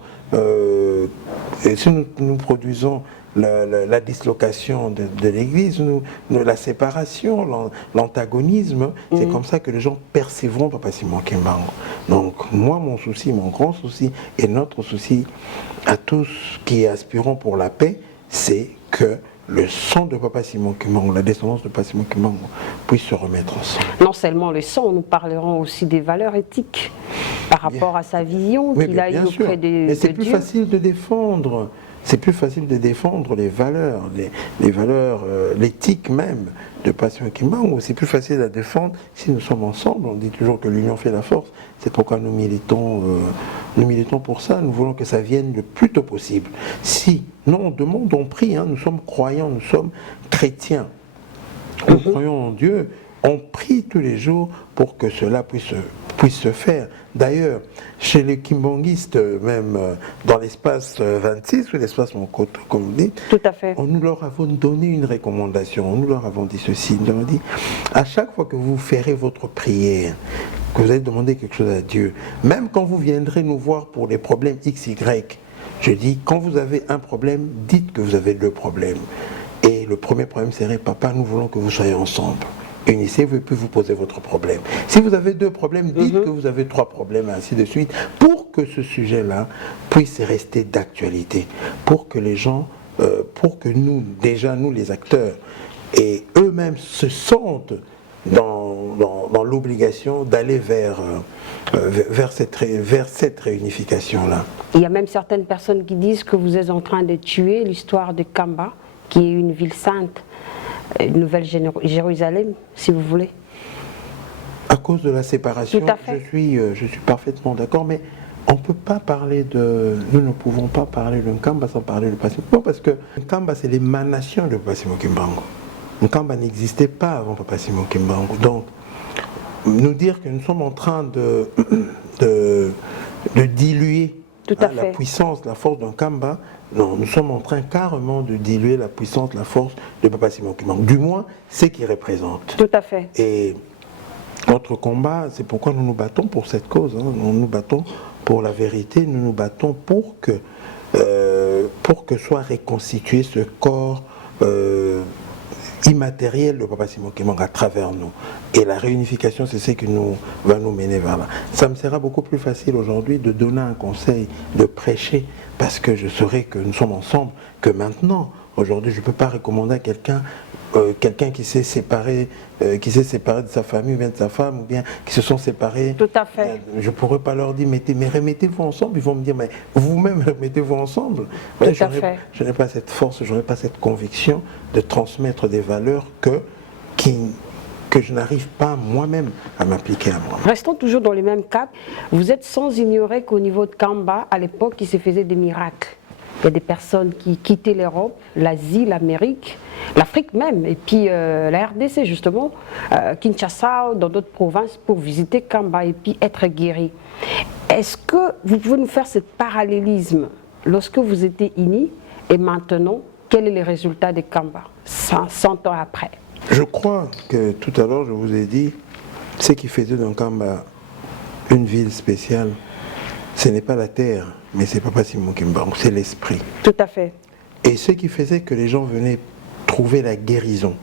la dislocation de l'Église, la séparation, l'antagonisme. C'est comme ça que les gens percevront Papa Simon Kimbangu. Donc moi, mon souci, mon grand souci et notre souci à tous qui aspirons pour la paix, c'est que le sang de Papa Simon Kimbangu, la descendance de Papa Simon Kimbangu puisse se remettre ensemble. Non seulement le sang, nous parlerons aussi des valeurs éthiques par rapport à sa vision qu'il a eue auprès de Dieu. Mais c'est plus facile de défendre. C'est plus facile de défendre les valeurs, l'éthique même de Papa Simon Kimbangu. C'est plus facile à défendre si nous sommes ensemble. On dit toujours que l'union fait la force. C'est pourquoi nous militons pour ça. Nous voulons que ça vienne le plus tôt possible. Si, non, on demande, on prie. Nous sommes croyants, nous sommes chrétiens. Nous croyons en Dieu. On prie tous les jours pour que cela puisse se faire. D'ailleurs, chez les kimbanguistes, même dans l'espace 26 ou l'espace Monkoto, comme vous dites, tout à fait. Nous leur avons donné une recommandation. Nous leur avons dit ceci. Nous leur avons dit, à chaque fois que vous ferez votre prière, que vous allez demander quelque chose à Dieu, même quand vous viendrez nous voir pour les problèmes XY, je dis, quand vous avez un problème, dites que vous avez deux problèmes. Et le premier problème serait, papa, nous voulons que vous soyez ensemble. Unissez-vous et puis vous posez votre problème. Si vous avez deux problèmes, dites que vous avez trois problèmes, ainsi de suite, pour que ce sujet-là puisse rester d'actualité, pour que les gens, pour que nous, déjà nous les acteurs, et eux-mêmes se sentent dans l'obligation d'aller vers cette réunification-là. Il y a même certaines personnes qui disent que vous êtes en train de tuer l'histoire de Kamba, qui est une ville sainte, une nouvelle Jérusalem, si vous voulez. À cause de la séparation, tout à fait. Je suis parfaitement d'accord, mais on ne peut pas parler nous ne pouvons pas parler de Nkamba sans parler de Papa Simon Kimbangu, parce que Nkamba, c'est l'émanation de Papa Simon Kimbangu. Nkamba n'existait pas avant Papa Simon Kimbangu. Donc, nous dire que nous sommes en train de diluer la puissance, la force d'un Nkamba, non, nous sommes en train carrément de diluer la puissance, la force de Papa Simon Kimbangu. Du moins, c'est qu'il représente. Tout à fait. Et notre combat, c'est pourquoi nous nous battons pour cette cause. Nous nous battons pour la vérité, nous nous battons pour que soit reconstitué ce corps immatériel de Papa Simon Kimbangu à travers nous. Et la réunification, c'est ce qui va nous mener vers là. Ça me sera beaucoup plus facile aujourd'hui de donner un conseil, de prêcher, parce que je saurai que nous sommes ensemble, que maintenant. Aujourd'hui, je ne peux pas recommander à quelqu'un qui s'est séparé de sa famille, ou bien de sa femme, ou bien qui se sont séparés. Tout à fait. Je ne pourrais pas leur dire, mais remettez-vous ensemble. Ils vont me dire, mais vous-même, remettez-vous ensemble. Tout à fait. Je n'ai pas cette force, je n'ai pas cette conviction de transmettre des valeurs que je n'arrive pas moi-même à m'appliquer à moi. Restons toujours dans les mêmes cas. Vous êtes sans ignorer qu'au niveau de Kamba, à l'époque, il se faisait des miracles. Il y a des personnes qui quittaient l'Europe, l'Asie, l'Amérique, l'Afrique même, et puis la RDC justement, Kinshasa, dans d'autres provinces, pour visiter Kamba et puis être guéri. Est-ce que vous pouvez nous faire ce parallélisme lorsque vous étiez unis et maintenant, quel est le résultat de Kamba 100 ans après? Je crois que tout à l'heure, je vous ai dit, ce qui faisait de Kamba une ville spéciale, ce n'est pas la terre, mais c'est Papa Simon Kimbangu, c'est l'esprit. Tout à fait. Et ce qui faisait que les gens venaient trouver la guérison,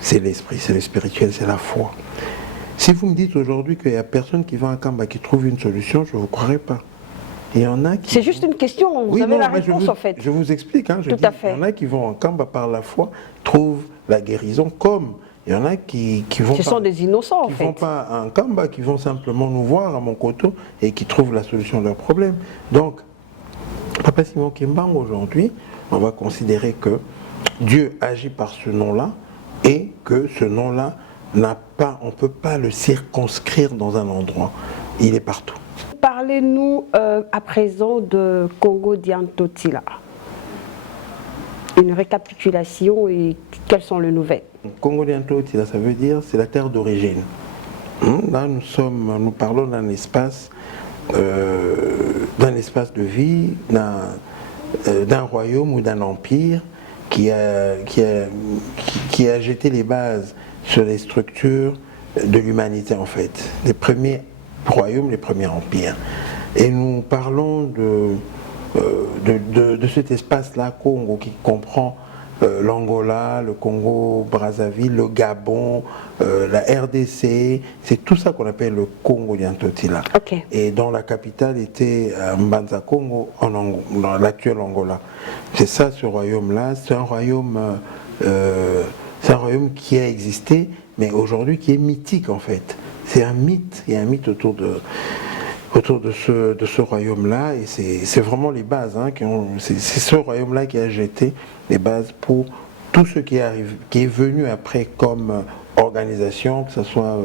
c'est l'esprit, c'est le spirituel, c'est la foi. Si vous me dites aujourd'hui qu'il n'y a personne qui va à Kamba qui trouve une solution, je ne vous croirais pas. Il y en a qui... C'est juste une question, vous avez la réponse en fait. Je vous explique, Tout à fait. Il y en a qui vont en Kamba par la foi, trouvent la guérison, comme il y en a qui vont... Ce sont des innocents en fait. Qui ne vont pas en Kamba, qui vont simplement nous voir à Monkoto et qui trouvent la solution à leurs problèmes. Donc, Papa Simon Kimbangu aujourd'hui, on va considérer que Dieu agit par ce nom-là et que ce nom-là on ne peut pas le circonscrire dans un endroit. Il est partout. Parlez-nous à présent de Congo Diantotila. Une récapitulation et quelles sont les nouvelles? Congo Diantotila, ça veut dire c'est la terre d'origine. Là, nous parlons d'un espace de vie, d'un royaume ou d'un empire qui a jeté les bases sur les structures de l'humanité en fait, les premiers royaumes, les premiers empires. Et nous parlons de cet espace-là, Congo, qui comprend l'Angola, le Congo-Brazzaville, le Gabon, la RDC, c'est tout ça qu'on appelle le Congo Niantotila. Okay. Et dont la capitale était Mbanza Congo, dans l'actuel Angola. C'est ça, ce royaume-là. C'est un royaume qui a existé, mais aujourd'hui qui est mythique en fait. C'est un mythe, il y a un mythe autour de ce royaume-là, et c'est vraiment les bases, hein, c'est ce royaume-là qui a jeté les bases pour tout ce qui est venu après comme organisation, que ce soit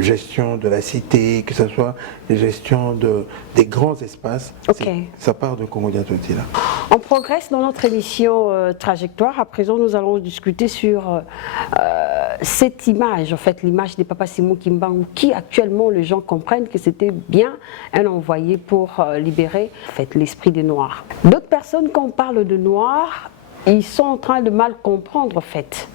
gestion de la cité, que ce soit gestion des grands espaces. Okay. Ça part de Congo Niantotila. On progresse dans notre émission Trajectoire. À présent, nous allons discuter sur cette image, en fait, l'image de Papa Simon Kimbangu, qui actuellement les gens comprennent que c'était bien un envoyé pour libérer en fait, l'esprit des Noirs. D'autres personnes, quand on parle de Noirs, ils sont en train de mal comprendre en fait.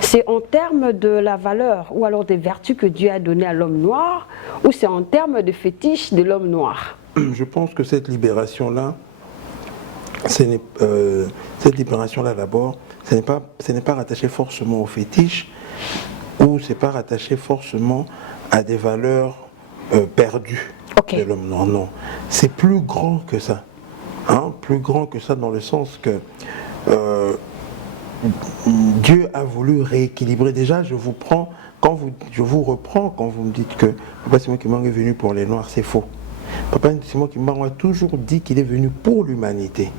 C'est en termes de la valeur ou alors des vertus que Dieu a données à l'homme noir, ou c'est en termes de fétiche de l'homme noir? Je pense que cette libération-là, d'abord, ce n'est pas rattaché forcément au fétiche, ou c'est pas rattaché forcément à des valeurs perdues de l'homme noir. Non, c'est plus grand que ça. Hein, plus grand que ça dans le sens que Dieu a voulu rééquilibrer. Déjà, je vous reprends quand vous me dites que Papa Simon Kimbangu est venu pour les Noirs, c'est faux. Papa Simon Kimbangu a toujours dit qu'il est venu pour l'humanité.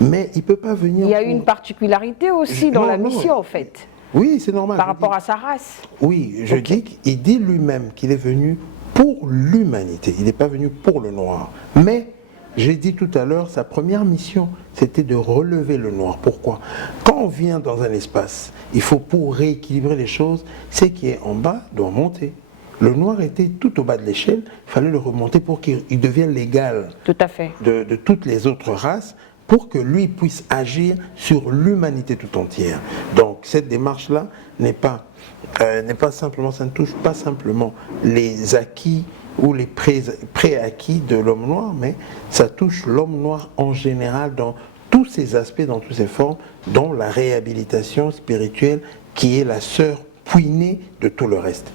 Mais il ne peut pas venir. Il y a une particularité aussi dans la mission, en fait. Oui, c'est normal. Par rapport à sa race. Oui, je dis qu'il dit lui-même qu'il est venu pour l'humanité. Il n'est pas venu pour le noir. Mais, j'ai dit tout à l'heure, sa première mission, c'était de relever le noir. Pourquoi? Quand on vient dans un espace, il faut, pour rééquilibrer les choses, ce qui est en bas doit monter. Le noir était tout au bas de l'échelle, il fallait le remonter pour qu'il devienne l'égal de toutes les autres races, pour que lui puisse agir sur l'humanité tout entière. Donc cette démarche-là n'est pas simplement, ça ne touche pas simplement les acquis ou les préacquis de l'homme noir, mais ça touche l'homme noir en général dans tous ses aspects, dans toutes ses formes, dont la réhabilitation spirituelle qui est la sœur puinée de tout le reste.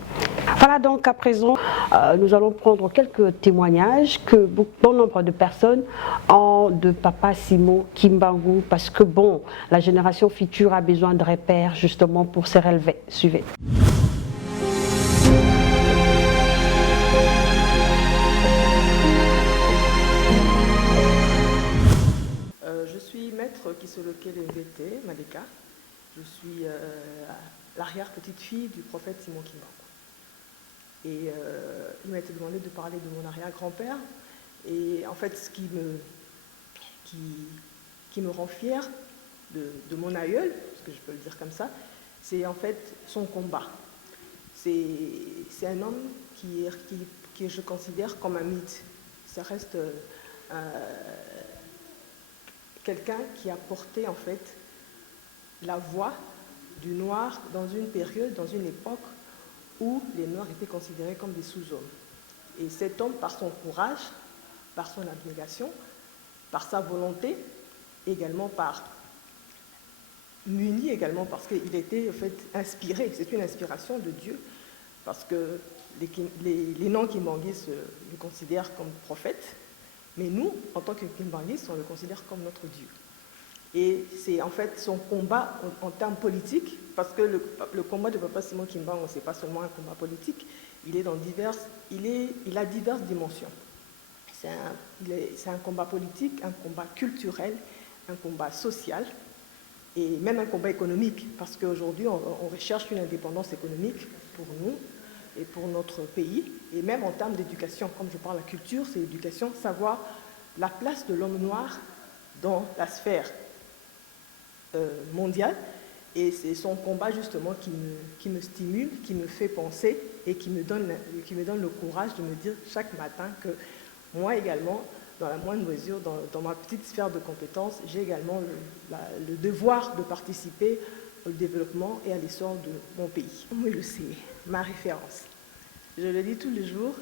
Voilà, donc à présent, nous allons prendre quelques témoignages que bon nombre de personnes ont de Papa Simon Kimbangu, parce que bon, la génération future a besoin de repères justement pour se relever. Suivez. Je suis maître Kisolokele Ngete Maleka. Je suis l'arrière-petite-fille du prophète Simon Kimbangu. Et il m'a été demandé de parler de mon arrière-grand-père. Et en fait, ce qui me rend fière de mon aïeul, parce que je peux le dire comme ça, c'est en fait son combat. C'est un homme qui je considère comme un mythe. Ça reste quelqu'un qui a porté en fait la voix du noir dans une période, dans une époque où les Noirs étaient considérés comme des sous-hommes. Et cet homme, par son courage, par son abnégation, par sa volonté, également muni également parce qu'il était en fait inspiré, c'est une inspiration de Dieu, parce que les noms kimbanguistes le considèrent comme prophète, mais nous, en tant que kimbanguistes, on le considère comme notre Dieu. Et c'est en fait son combat en termes politiques, parce que le combat de Papa Simon Kimbangu, ce n'est pas seulement un combat politique, il a diverses dimensions. C'est un combat politique, un combat culturel, un combat social, et même un combat économique, parce qu'aujourd'hui, on recherche une indépendance économique pour nous et pour notre pays, et même en termes d'éducation. Comme je parle de la culture, c'est l'éducation, savoir la place de l'homme noir dans la sphère mondiale, et c'est son combat justement qui me stimule, qui me fait penser et qui me donne le courage de me dire chaque matin que moi également, dans la moindre mesure, dans ma petite sphère de compétences, j'ai également le devoir de participer au développement et à l'essor de mon pays. Moi, le sait, ma référence. Je le dis tous les jours,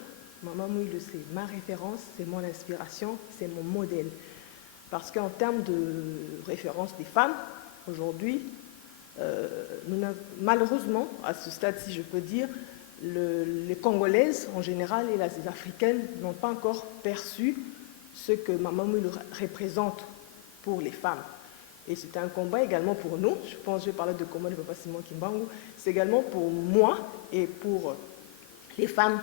maman, moi, le sait, ma référence, c'est mon inspiration, c'est mon modèle. Parce qu'en termes de référence des femmes, aujourd'hui, malheureusement, à ce stade, si je peux dire, les Congolaises en général et les Africaines n'ont pas encore perçu ce que Maman Moulou représente pour les femmes. Et c'est un combat également pour nous. Je pense que je vais parler de combat de Papa Simon Kimbangu. C'est également pour moi et pour les femmes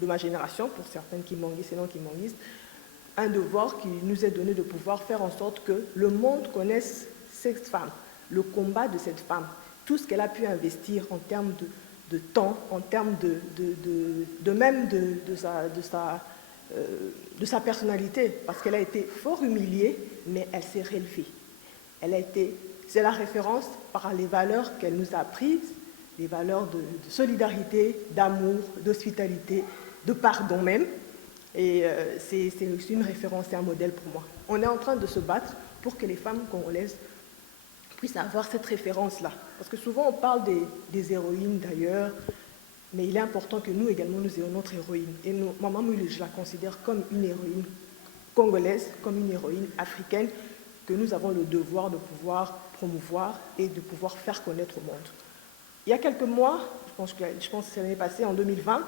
de ma génération, pour certaines kimbanguistes et non kimbanguistes, un devoir qui nous est donné de pouvoir faire en sorte que le monde connaisse cette femme, le combat de cette femme, tout ce qu'elle a pu investir en termes de temps, en termes de sa personnalité, parce qu'elle a été fort humiliée, mais elle s'est relevée. C'est la référence par les valeurs qu'elle nous a apprises, les valeurs de solidarité, d'amour, d'hospitalité, de pardon même. Et c'est une référence et un modèle pour moi. On est en train de se battre pour que les femmes congolaises puissent avoir cette référence-là. Parce que souvent on parle des héroïnes d'ailleurs, mais il est important que nous également nous ayons notre héroïne. Et Maman Moulou, je la considère comme une héroïne congolaise, comme une héroïne africaine, que nous avons le devoir de pouvoir promouvoir et de pouvoir faire connaître au monde. Il y a quelques mois, je pense que c'est l'année passée, en 2020,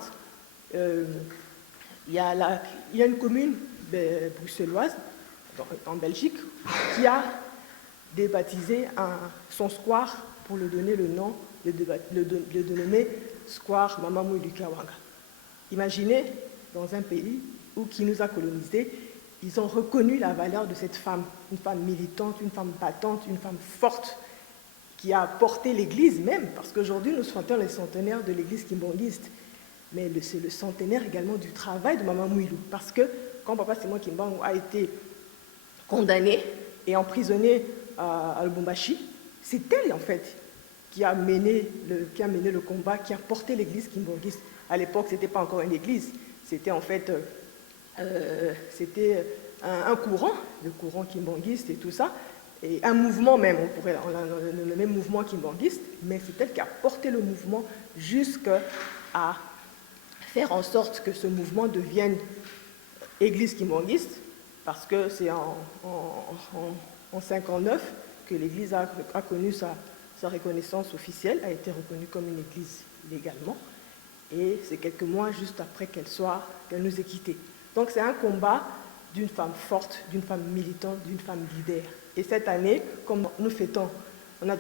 il y a une commune bruxelloise, en Belgique, qui a débaptisé son square pour le donner le nom, le dénommer square Maman Moulou Kiawanga. Imaginez, dans un pays qui nous a colonisés, ils ont reconnu la valeur de cette femme, une femme militante, une femme battante, une femme forte, qui a porté l'Église même, parce qu'aujourd'hui nous fêtons les centenaires de l'Église kimbanguiste, mais c'est le centenaire également du travail de Maman Moulou, parce que quand Papa Simon Kimbangu a été condamné et emprisonné à Lubumbashi, c'est elle en fait qui a mené le combat, qui a porté l'Église kimbanguiste. À l'époque, ce n'était pas encore une église, c'était en fait un courant, le courant kimbanguiste et tout ça, et un mouvement même, on a le même mouvement kimbanguiste, mais c'est elle qui a porté le mouvement jusqu'à faire en sorte que ce mouvement devienne église kimbanguiste, parce que c'est en 1959 que l'église a connu sa reconnaissance officielle, a été reconnue comme une église légalement, et c'est quelques mois juste après qu'elle nous ait quittés. Donc c'est un combat d'une femme forte, d'une femme militante, d'une femme leader. Et cette année, comme nous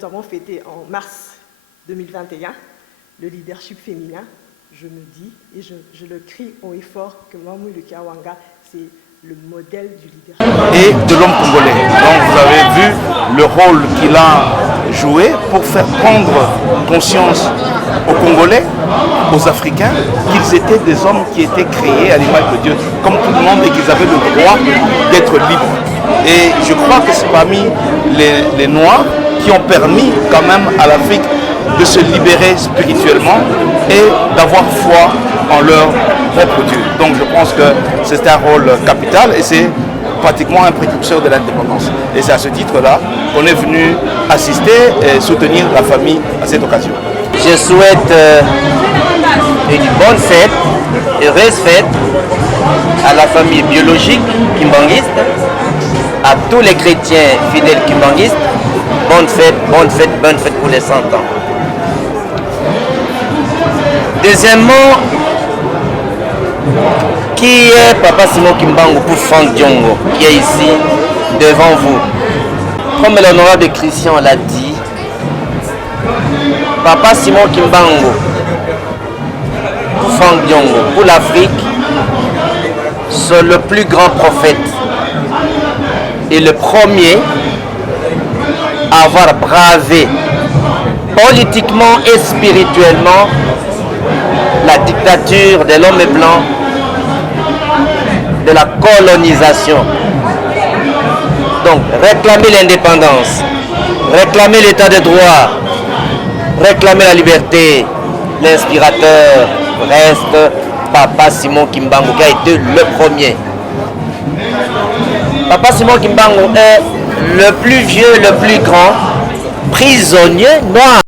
avons fêté en mars 2021 le leadership féminin, je me dis et je le crie haut et fort que Maman Moulou Kiawanga, c'est le modèle du leadership. Et de l'homme congolais. Donc vous avez vu le rôle qu'il a joué pour faire prendre conscience aux Congolais, aux Africains, qu'ils étaient des hommes qui étaient créés à l'image de Dieu, comme tout le monde, et qu'ils avaient le droit d'être libres. Et je crois que c'est parmi les Noirs qui ont permis quand même à l'Afrique de se libérer spirituellement et d'avoir foi en leur propre Dieu. Donc je pense que c'est un rôle capital et c'est pratiquement un précurseur de l'indépendance. Et c'est à ce titre-là qu'on est venu assister et soutenir la famille à cette occasion. Je souhaite une bonne fête, heureuse fête à la famille biologique kimbanguiste, à tous les chrétiens fidèles kimbanguistes. Bonne fête, bonne fête, bonne fête pour les 100 ans. Deuxièmement, qui est Papa Simon Kimbangu pour Franck Diongo, qui est ici devant vous? Comme l'honorable Christian l'a dit, Papa Simon Kimbangu pour Franck Diongo, pour l'Afrique, c'est le plus grand prophète et le premier à avoir bravé politiquement et spirituellement la dictature de l'homme blanc, de la colonisation. Donc, réclamer l'indépendance, réclamer l'état de droit, réclamer la liberté, l'inspirateur reste Papa Simon Kimbangu, qui a été le premier. Papa Simon Kimbangu est le plus vieux, le plus grand prisonnier noir.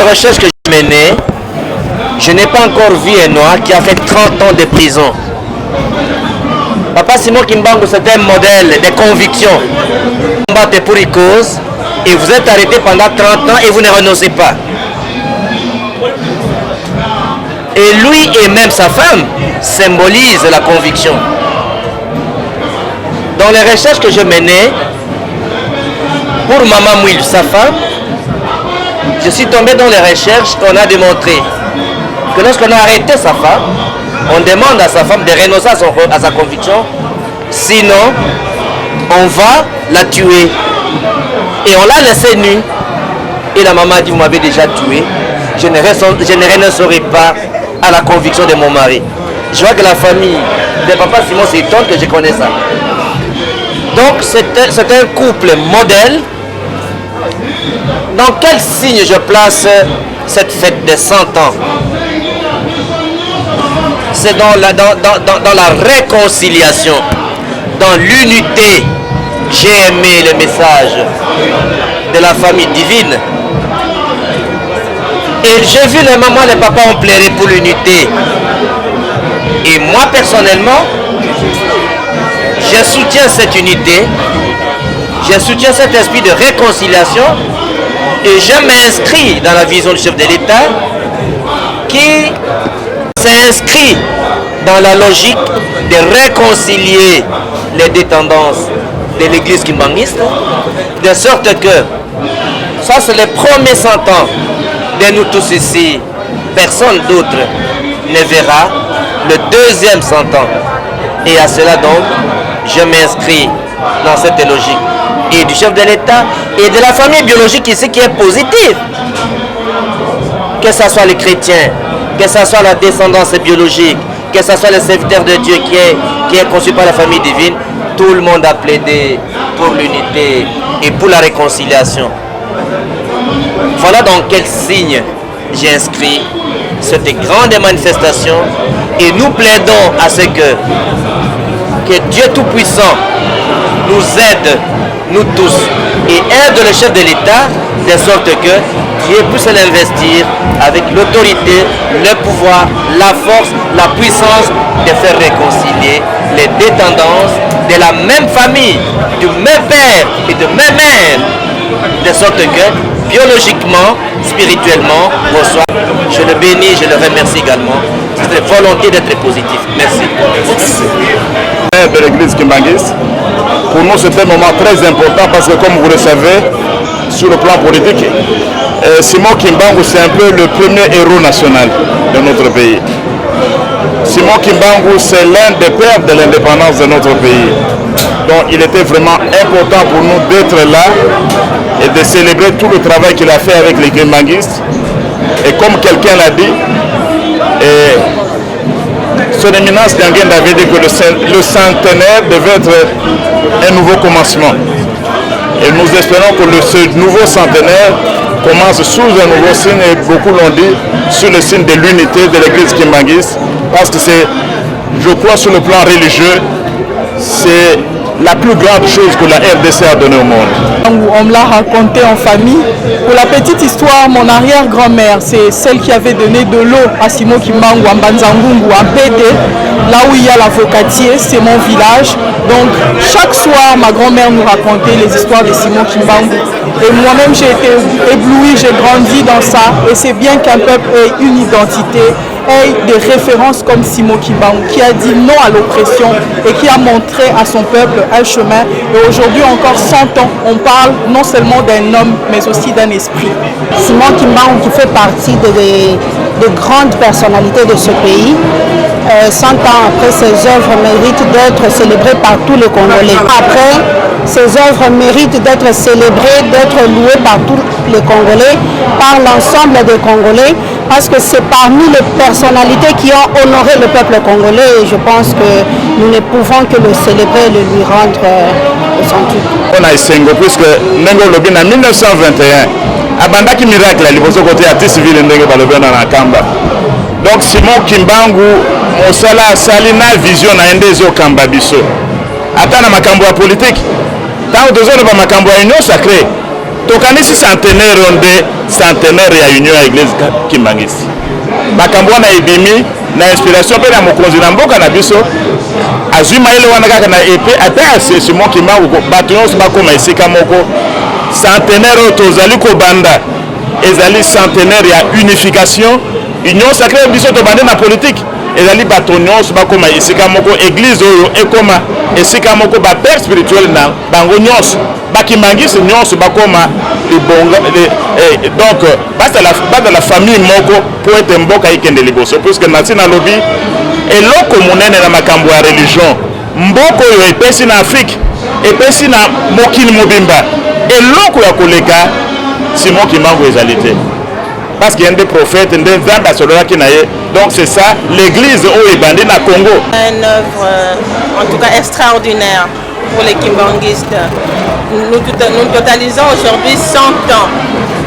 Les recherches que j'ai menées, je n'ai pas encore vu un noir qui a fait 30 ans de prison. Papa Simon Kimbangu, c'était un modèle de conviction. Vous combattez pour une cause et vous êtes arrêté pendant 30 ans et vous ne renoncez pas. Et lui et même sa femme symbolisent la conviction. Dans les recherches que je menais, pour Maman Mouil, sa femme, je suis tombé dans les recherches qu'on a démontré que lorsqu'on a arrêté sa femme, on demande à sa femme de renoncer à sa conviction, sinon on va la tuer. Et on l'a laissée nue. Et la maman a dit, vous m'avez déjà tué, je ne renoncerai pas à la conviction de mon mari. Je vois que la famille de Papa Simon s'étonne que je connais ça. Donc c'est un couple modèle. Dans quel signe je place cette fête des 100 ans? C'est dans la réconciliation, dans l'unité. J'ai aimé le message de la famille divine. Et j'ai vu les mamans, les papas ont pleuré pour l'unité. Et moi personnellement, je soutiens cette unité, je soutiens cet esprit de réconciliation et je m'inscris dans la vision du chef de l'État qui s'inscrit dans la logique de réconcilier les deux tendances de l'église kimbanguiste, de sorte que ça c'est les premiers 100 ans de nous tous ici, personne d'autre ne verra le deuxième 100 ans. Et à cela donc, je m'inscris dans cette logique. Et du chef de l'État et de la famille biologique ici qui est positive. Que ce soit les chrétiens, que ce soit la descendance biologique, que ce soit le serviteur de Dieu qui est conçu par la famille divine, tout le monde a plaidé pour l'unité et pour la réconciliation. Voilà dans quel signe j'ai inscrit cette grande manifestation et nous plaidons à ce que Dieu Tout-Puissant nous aide, nous tous, et aide le chef de l'État de sorte que Dieu puisse l'investir avec l'autorité, le pouvoir, la force, la puissance de faire réconcilier les deux tendances de la même famille, du même père et de même mère, de sorte que biologiquement, spirituellement, reçoit. Je le bénis, je le remercie également. C'est une volonté d'être positif. Merci. De l'église kimbanguiste, pour nous c'est un moment très important parce que comme vous le savez, sur le plan politique, Simon Kimbangu c'est un peu le premier héros national de notre pays. Simon Kimbangu c'est l'un des pères de l'indépendance de notre pays. Donc il était vraiment important pour nous d'être là et de célébrer tout le travail qu'il a fait avec les kimbanguistes. Et comme quelqu'un l'a dit, son éminence Ndiangenda avait dit que le centenaire devait être un nouveau commencement. Et nous espérons que ce nouveau centenaire commence sous un nouveau signe, et beaucoup l'ont dit, sur le signe de l'unité de l'église kimbanguiste, parce que c'est, je crois, sur le plan religieux, c'est la plus grande chose que la RDC a donnée au monde. On me l'a raconté en famille. Pour la petite histoire, mon arrière-grand-mère, c'est celle qui avait donné de l'eau à Simon Kimbangu, à Mbanzangungu, à Pété, là où il y a l'avocatier, c'est mon village. Donc chaque soir, ma grand-mère nous racontait les histoires de Simon Kimbangu. Et moi-même, j'ai été éblouie, j'ai grandi dans ça. Et c'est bien qu'un peuple ait une identité, ait des références comme Simon Kimbangu, qui a dit non à l'oppression et qui a montré à son peuple un chemin. Et aujourd'hui, encore 100 ans, on parle non seulement d'un homme, mais aussi d'un esprit. Simon Kimbangu qui fait partie de grandes personnalités de ce pays. 100 ans après, ses œuvres méritent d'être célébrées par tous les Congolais. Après, ses œuvres méritent d'être célébrées, d'être louées par tous les Congolais, par l'ensemble des Congolais, parce que c'est parmi les personnalités qui ont honoré le peuple congolais et je pense que nous ne pouvons que le célébrer et le lui rendre son titre. On a Sengo, puisque Nengo Lobin en 1921, Abandaki miracle, il faut côté à Tissiville Nengo Balobin dans la Kamba. Donc Simon Kimbangu, Mosala Salina Vision a Endezo Kamba Biso. Atana makambo ya politique. Tant que nous avons makambo ya union sacrée. Tokanisi centenaire onde centenaire ya union ya église kimbanguiste. Makambo na ibimi na inspiration pe na mokonzi na mboka na biso azwi mayele wana kaka na epe ata Simon Kimbangu bato nyonso bakoma esika moko centenaire oyo tozali kobanda ezali centenaire ya unification union sacrée biso tobande na politique ezali bato nyonso bakoma esika moko église oyo ekoma esika moko bapère spirituel na bango nyonso bakimangisi nyonso bakoma libonga donc bata la famille moko po ete mboka ikende liboso puisque nasi nalobi eloko monene na makambo ya religion mboka oyo epesi na Afrique epesi na mokili mobimba eloko ya koleka Simon Kimbangu ezali te parce qu'il y a des prophètes, des gens qui donc c'est ça, l'église où est bandée na Congo. Une œuvre en tout cas extraordinaire pour les kimbanguistes. Nous totalisons aujourd'hui 100 ans.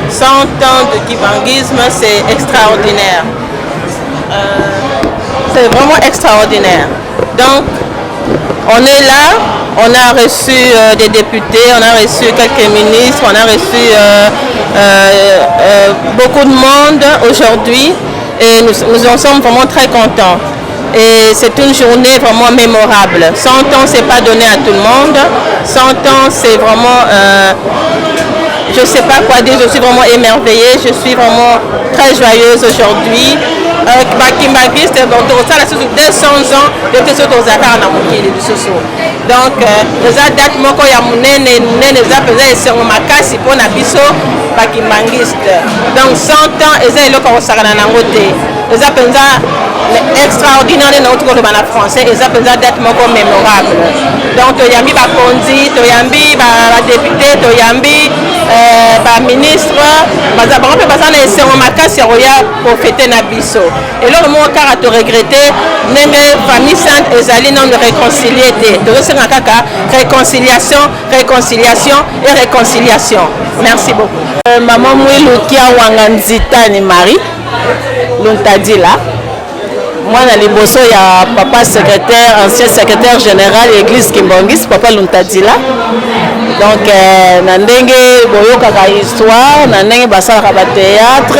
100 ans de kimbanguisme, c'est extraordinaire. C'est vraiment extraordinaire. Donc, on est là, on a reçu des députés, on a reçu quelques ministres, on a reçu beaucoup de monde aujourd'hui et nous en sommes vraiment très contents. Et c'est une journée vraiment mémorable. 100 ans, ce n'est pas donné à tout le monde. 100 ans, c'est vraiment... je ne sais pas quoi dire, je suis vraiment émerveillée, je suis vraiment très joyeuse aujourd'hui. Bakimbangiste, donc ça la 200 ans de tout ce que na mokili lisusu. Donc eza date moko ya munene eza peza esengo makasi pona biso bakimbangiste. Donc 100 ans eza eloko kosakana nango te. Eza penza extraordinaire na otoko na français, eza penza date moko mémorable. Donc toyambi bakonzi, toyambi ba député, toyambi ba ministre, baza ba pe baza na esengo makasi ya roya pour fêter na biso. Et là, moi, car à te regretter, notre famille sainte ezali non réconcilier. Réconciliation, réconciliation et réconciliation. Merci beaucoup. Maman Mouilou Kia Wanganzitani Marie, Luntadila. Moi, na liboso ya papa secrétaire, ancien secrétaire général église Kimbangis, papa Luntadila. Donc, na ndenge boyokaka histoire, na ndenge basalaka ba théâtre.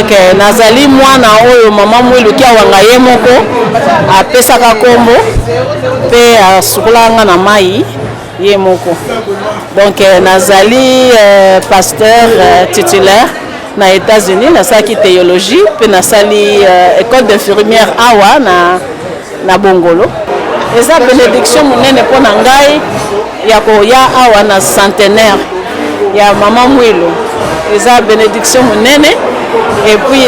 Ok, nazali mwana oyo mama Mwilu kia wanga ye moko apesaka kombo pe asukulanga na mai ye moko. Donc nazali pasteur titulaire na États-Unis, nasaki théologie pe nasali école d'infirmière awa na Bongolo. Eza bénédiction munene pona ngai ya koya awa na centenaire ya mama Mwilu. Eza bénédiction munene. Et puis,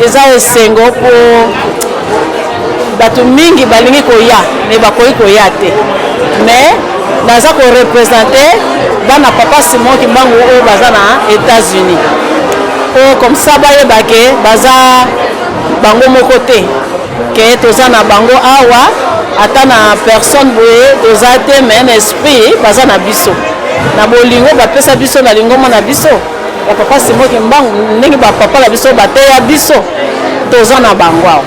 ils ont esengo pour bato mingi balingi koya, mais bakoyi koya te. Mais naza ko représenter bana papa Simon Kimbangu au baza na États-Unis. Oh comme ça baye bake baza bango moko te. Que toza na bango awa ata na personne boye toza te mais esprit baza na biso. Na bolingo bapesa biso na lingo na biso. Papa Simon Kimbangu ndenge ba papa la biso bateya biso toza na bango.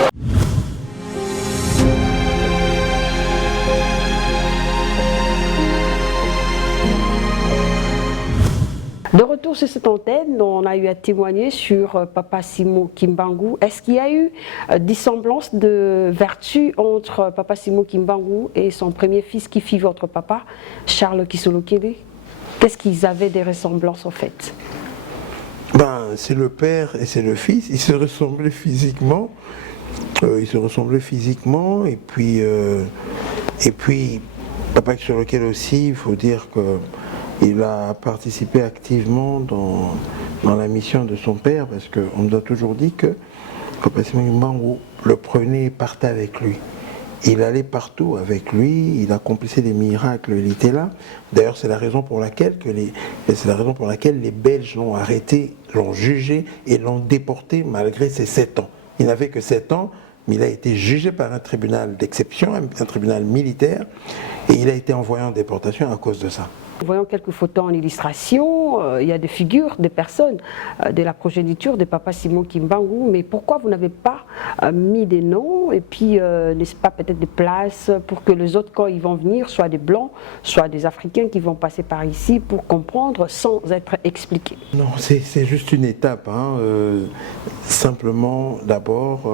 De retour sur cette antenne, on a eu à témoigner sur papa Simon Kimbangu. Est-ce qu'il y a eu dissemblance de vertu entre papa Simon Kimbangu et son premier fils qui fit votre papa, Charles Kisolokele? Qu'est-ce qu'ils avaient des ressemblances en fait? C'est le père et c'est le fils, ils se ressemblaient physiquement. Et puis papa Kisolokele aussi, il faut dire qu'il a participé activement dans la mission de son père, parce qu'on nous a toujours dit que papa Simon Kimbangu le prenait et partait avec lui. Il allait partout avec lui, il accomplissait des miracles, il était là. D'ailleurs, c'est la raison pour laquelle les Belges l'ont arrêté, l'ont jugé et l'ont déporté malgré ses 7 ans. Il n'avait que 7 ans, mais il a été jugé par un tribunal d'exception, un tribunal militaire, et il a été envoyé en déportation à cause de ça. Voyons quelques photos en illustration. Il y a des figures des personnes de la progéniture de Papa Simon Kimbangu. Mais pourquoi vous n'avez pas mis des noms et puis, n'est-ce pas, peut-être des places pour que les autres, quand ils vont venir, soit des Blancs, soit des Africains qui vont passer par ici pour comprendre sans être expliqués? Non, c'est juste une étape. Hein. Simplement, d'abord,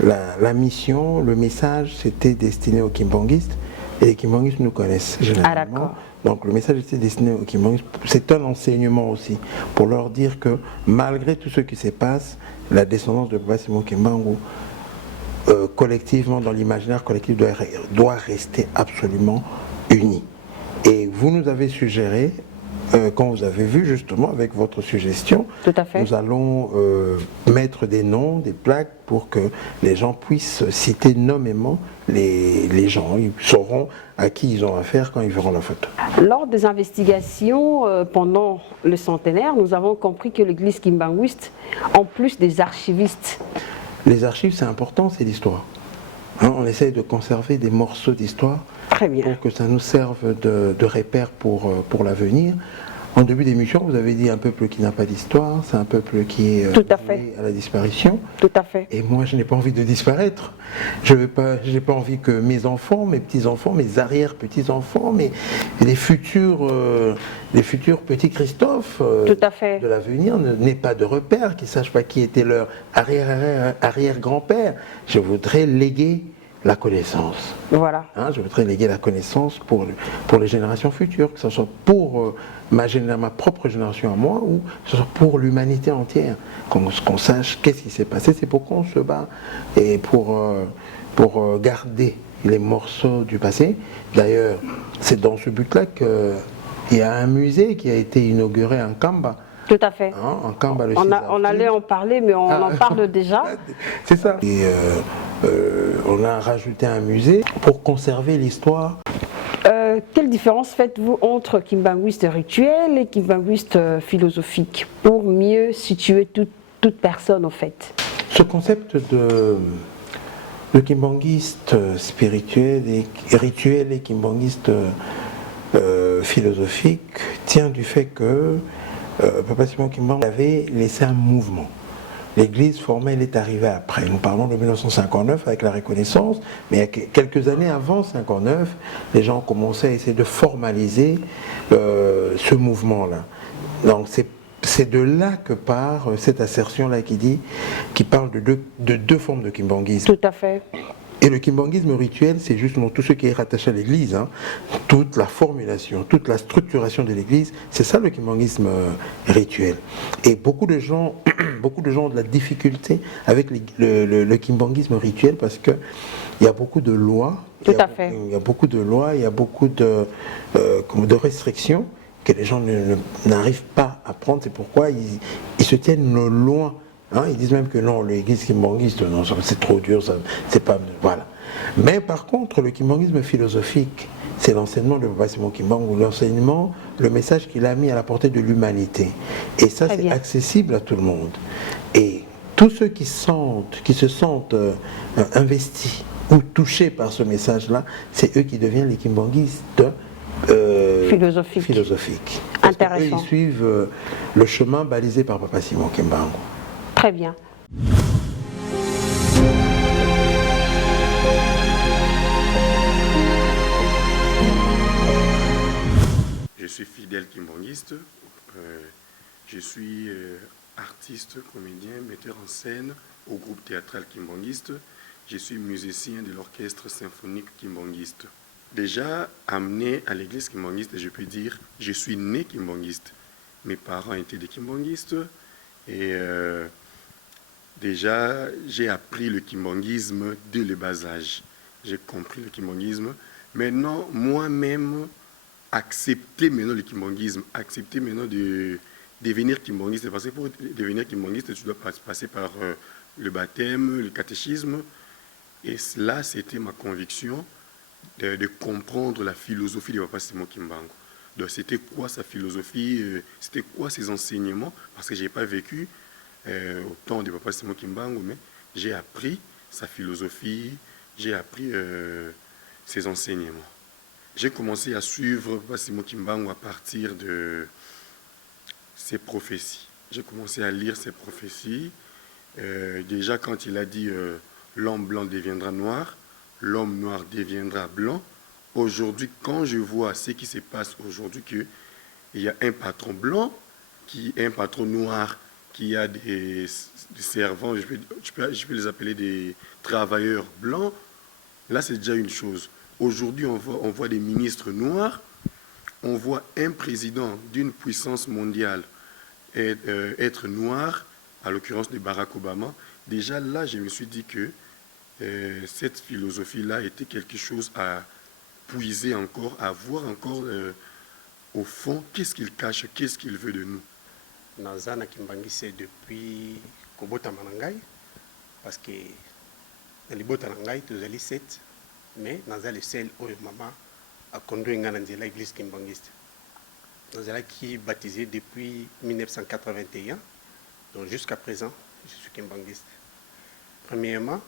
la mission, le message, c'était destiné aux Kimbanguistes. Et les Kimbanguistes nous connaissent généralement. Donc le message était destiné aux Kimbanguistes. C'est un enseignement aussi pour leur dire que malgré tout ce qui se passe, la descendance de Papa Simon Kimbangu, collectivement, dans l'imaginaire collectif, doit rester absolument unie. Et vous nous avez suggéré, quand vous avez vu justement avec votre suggestion, tout à fait, nous allons mettre des noms, des plaques pour que les gens puissent citer nommément les gens. Ils sauront à qui ils ont affaire quand ils verront la photo. Lors des investigations pendant le centenaire, nous avons compris que l'église kimbanguiste, en plus des archivistes. Les archives, c'est important, c'est l'histoire. Hein, on essaye de conserver des morceaux d'histoire pour que ça nous serve de repère pour l'avenir. En début d'émission, vous avez dit un peuple qui n'a pas d'histoire, c'est un peuple qui est voué à la disparition. Tout à fait. Et moi, je n'ai pas envie de disparaître. Je n'ai pas envie que mes enfants, mes petits-enfants, mes arrière-petits-enfants, les futurs petits Christophe de l'avenir n'aient pas de repère, qu'ils ne sachent pas qui était leur arrière-grand-père. Je voudrais léguer la connaissance. Voilà. Hein, je voudrais léguer la connaissance pour les générations futures, que ce soit pour ma propre génération à moi ou que ce soit pour l'humanité entière. Qu'on sache qu'est-ce qui s'est passé, c'est pourquoi on se bat et pour garder les morceaux du passé. D'ailleurs, c'est dans ce but-là qu'il y a un musée qui a été inauguré en Kamba. Tout à fait. Hein, en Kamba, on allait en parler, mais on en parle déjà. C'est ça. Et on a rajouté un musée pour conserver l'histoire. Quelle différence faites-vous entre kimbanguiste rituel et kimbanguiste philosophique pour mieux situer toute personne en fait? Ce concept de kimbanguiste spirituel et rituel et kimbanguiste philosophique tient du fait que Papa Simon Kimbangu avait laissé un mouvement. L'église formelle est arrivée après. Nous parlons de 1959 avec la reconnaissance, mais il y a quelques années avant 1959, les gens ont commencé à essayer de formaliser ce mouvement-là. Donc c'est de là que part cette assertion-là qui parle de deux formes de kimbanguisme. Tout à fait. Et le kimbanguisme rituel, c'est justement tout ce qui est rattaché à l'église, hein. Toute la formulation, toute la structuration de l'église, c'est ça le kimbanguisme rituel. Et beaucoup de gens ont de la difficulté avec le kimbanguisme rituel parce qu'il y a beaucoup de lois. Tout à fait. Il y a beaucoup de lois, il y a beaucoup de restrictions que les gens n'arrivent pas à prendre. C'est pourquoi ils se tiennent loin. Hein, ils disent même que non, l'église kimbanguiste, non, c'est trop dur, c'est pas... Voilà. Mais par contre, le kimbanguisme philosophique, c'est l'enseignement de Papa Simon Kimbangu, l'enseignement, le message qu'il a mis à la portée de l'humanité. Et ça, c'est accessible à tout le monde. Et tous ceux qui se sentent investis ou touchés par ce message-là, c'est eux qui deviennent les kimbanguistes philosophiques. Intéressant. Eux, ils suivent le chemin balisé par Papa Simon Kimbangu. Très bien. Je suis fidèle kimbanguiste. Je suis artiste, comédien, metteur en scène au groupe théâtral kimbanguiste. Je suis musicien de l'orchestre symphonique kimbanguiste. Déjà amené à l'église kimbanguiste, je peux dire, je suis né kimbanguiste. Mes parents étaient des kimbanguistes et déjà, j'ai appris le kimbanguisme dès le bas âge. J'ai compris le kimbanguisme. Maintenant, moi-même, accepter maintenant le kimbanguisme, accepter maintenant de devenir kimbanguiste. Parce que pour devenir kimbanguiste, tu dois passer par le baptême, le catéchisme. Et là, c'était ma conviction de comprendre la philosophie de Papa Simon Kimbangu. Donc, c'était quoi sa philosophie, c'était quoi ses enseignements, parce que je n'ai pas vécu au temps de Papa Simon Kimbangu, mais j'ai appris sa philosophie, j'ai appris ses enseignements. J'ai commencé à suivre Papa Simon Kimbangu à partir de ses prophéties. J'ai commencé à lire ses prophéties. Déjà quand il a dit l'homme blanc deviendra noir, l'homme noir deviendra blanc. Aujourd'hui, quand je vois ce qui se passe aujourd'hui, qu'il y a un patron blanc, un patron noir, qui a des servants, je peux les appeler des travailleurs blancs, là c'est déjà une chose. Aujourd'hui, on voit des ministres noirs, on voit un président d'une puissance mondiale être noir, à l'occurrence de Barack Obama. Déjà là, je me suis dit que cette philosophie-là était quelque chose à puiser encore, à voir encore au fond, qu'est-ce qu'il cache, qu'est-ce qu'il veut de nous. Nazana Kimbangisi depuis Kobota Manangai, parce que dans les Bota Manangai, tu as les 7, mais Nazana le seul où maman a conduit l'église Kimbangiste. Nazana qui est baptisé depuis 1981, donc jusqu'à présent, je suis Kimbangiste. Premièrement,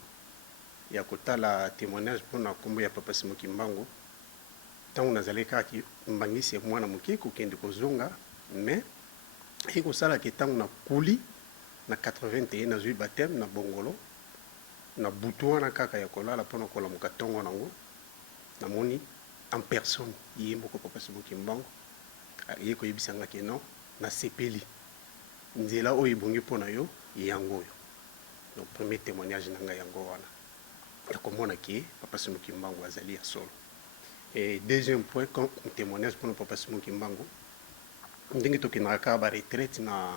il y a la témoignage pour la combo ya Papa Simon Kimbangu. Tant on a zalé kaki Kimbangisi moi na muki kokende kozonga, mais et ko sala ke tant on a kouli na 81 na zui baptême na bongolo na butu na kaka ya kolala pona kola mukatongo nango na moni en personne yembo ko Papa Simon Kimbangu ye ko yebisanga ke non na sepeli nzela o ibongi pona yo yango yo. Donc premier témoignage nanga yango wana ya komona ke Papa Simon Kimbangu azali ya solo. Et deuxième point, quand un témoignage pour le Papa Simon Kimbangu, ndenge tokendaka ba retraite na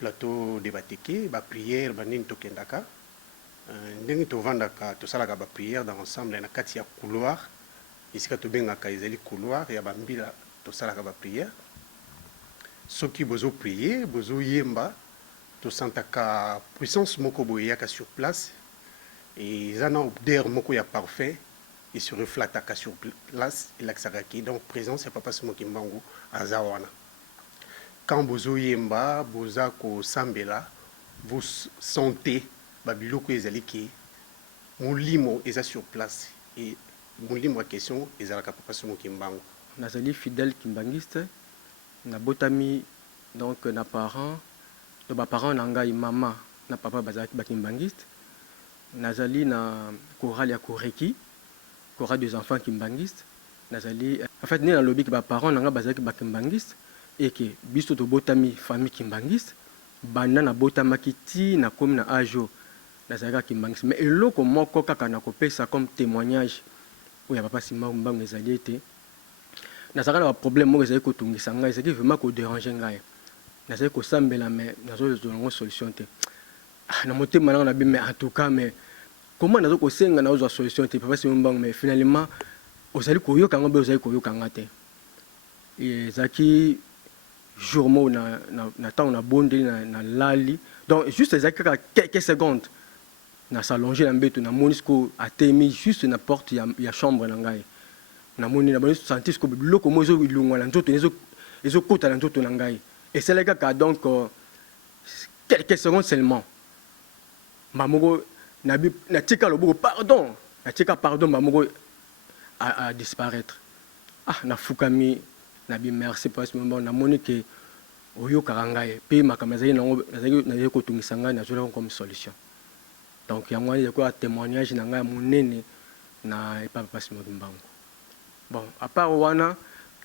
plateau de Bateke, ba prière ba nini tokendaka, ndenge tovandaka tosalaka ba prière dans ensemble na kati ya couloir, isika tobengaka ezali couloir ya ba mbila tosalaka ba prière. Soki bozo prier, bozo yemba, tosantaka puissance moko boyaka sur place et zana obder moko ya parfait. Il se reflète sur place, il a donc présence, c'est Papa Simon Kimbangu à Zawana. Quand vous yemba, vous ako sambela, vous sentez babiloko ezaliki, moulimo est sur place et moulimo à question ezalaka Papa Simon Kimbangu. Nazali fidèle kimbangiste, na botami donc na parents, de ba parents nangai mama na papa bazaki ba kimbangiste, nazali na chorale ya Koreki. Chorale des enfants kimbangistes nazali en fait né dans lobby que ba parents nanga bazaki ba kimbangistes et que biso to botami famille kimbangiste bana na botamaki ti na komi na ajo nazali kimbangiste mais eloko moko kaka na kopesa comme témoignage où ya Papa Simon Kimbangu ezali été nazali na problème moko ezali kotungisa ngai ezali vraiment ko déranger ngai nazali ko sambela mais nazo zongo solution te na motema nanga na bi mais en tout cas mais comment nous avons senga na ozo solution te Papa Simon Kimbangu mais finalement ozali koyoka ngo be ozali koyoka ngate et zaki jour mo na temps na bondeli na lali donc juste zaki quelques secondes na s'allonger na mbeto na monisco atemi juste na porte ya chambre na ngai na moni na boni sentir ko biloko mo zo ilungwa na nzoto ezo kota na nzoto na ngai et c'est le cas donc quelques secondes seulement mamoko na tika loboko pardon na tika pardon mamoko à disparaître na fukami na bi merci parce que na moni que oyo karangaye pe makamazali na yeko tungisanga na zola comme solution donc ya moi yeko témoignage na ngai monene na Papa Simon Kimbangu. Bon à part wana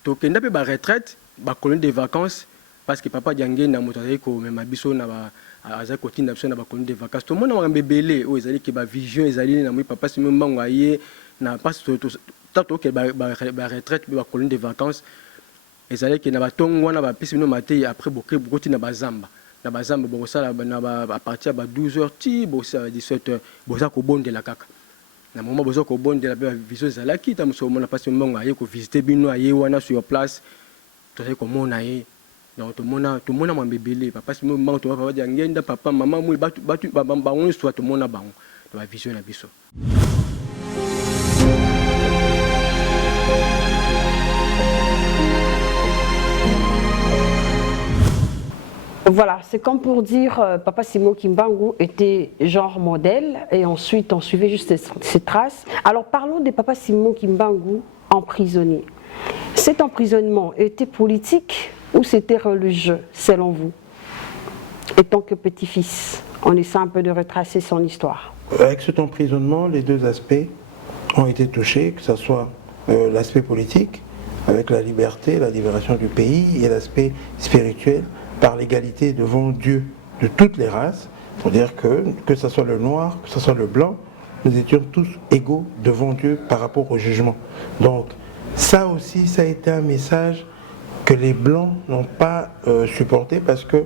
to kenda pe ba retraite ba colonie de vacances parce que papa diangé na moto ko mema biso na ba aza kotinda biso na ba colonie de vacances to mona wa mbebele o ezali ke ba vision ezali na moi Papa Simon Kimbangu aye na pas to ke ba retraite ba colonie de vacances ezali ke na ba tongo na ba pisi no maté après bokoti na bazamba boko sala na ba à partir ba 12h ti bo 17h boza ko bondela kaka na moment boza ko bondela ba vision ezali ki ta muso mona Papa Simon Kimbangu aye ko visiter bino aye wana sur place to ko mona ye. Donc tout le monde m'a bébélé Papa Simon Kimbangu to papa diangenda papa maman moi batu bango soit tout le monde bango la vision na biso. Voilà, c'est comme pour dire Papa Simon Kimbangu était genre modèle et ensuite on suivait juste ses traces. Alors parlons de Papa Simon Kimbangu emprisonné. Cet emprisonnement était politique ou c'était religieux, selon vous? Et tant que petit-fils, on essaie un peu de retracer son histoire. Avec cet emprisonnement, les deux aspects ont été touchés, que ce soit l'aspect politique, avec la liberté, la libération du pays, et l'aspect spirituel, par l'égalité devant Dieu de toutes les races, pour dire que ce soit le noir, que ce soit le blanc, nous étions tous égaux devant Dieu par rapport au jugement. Donc ça aussi, ça a été un message que les blancs n'ont pas supporté, parce que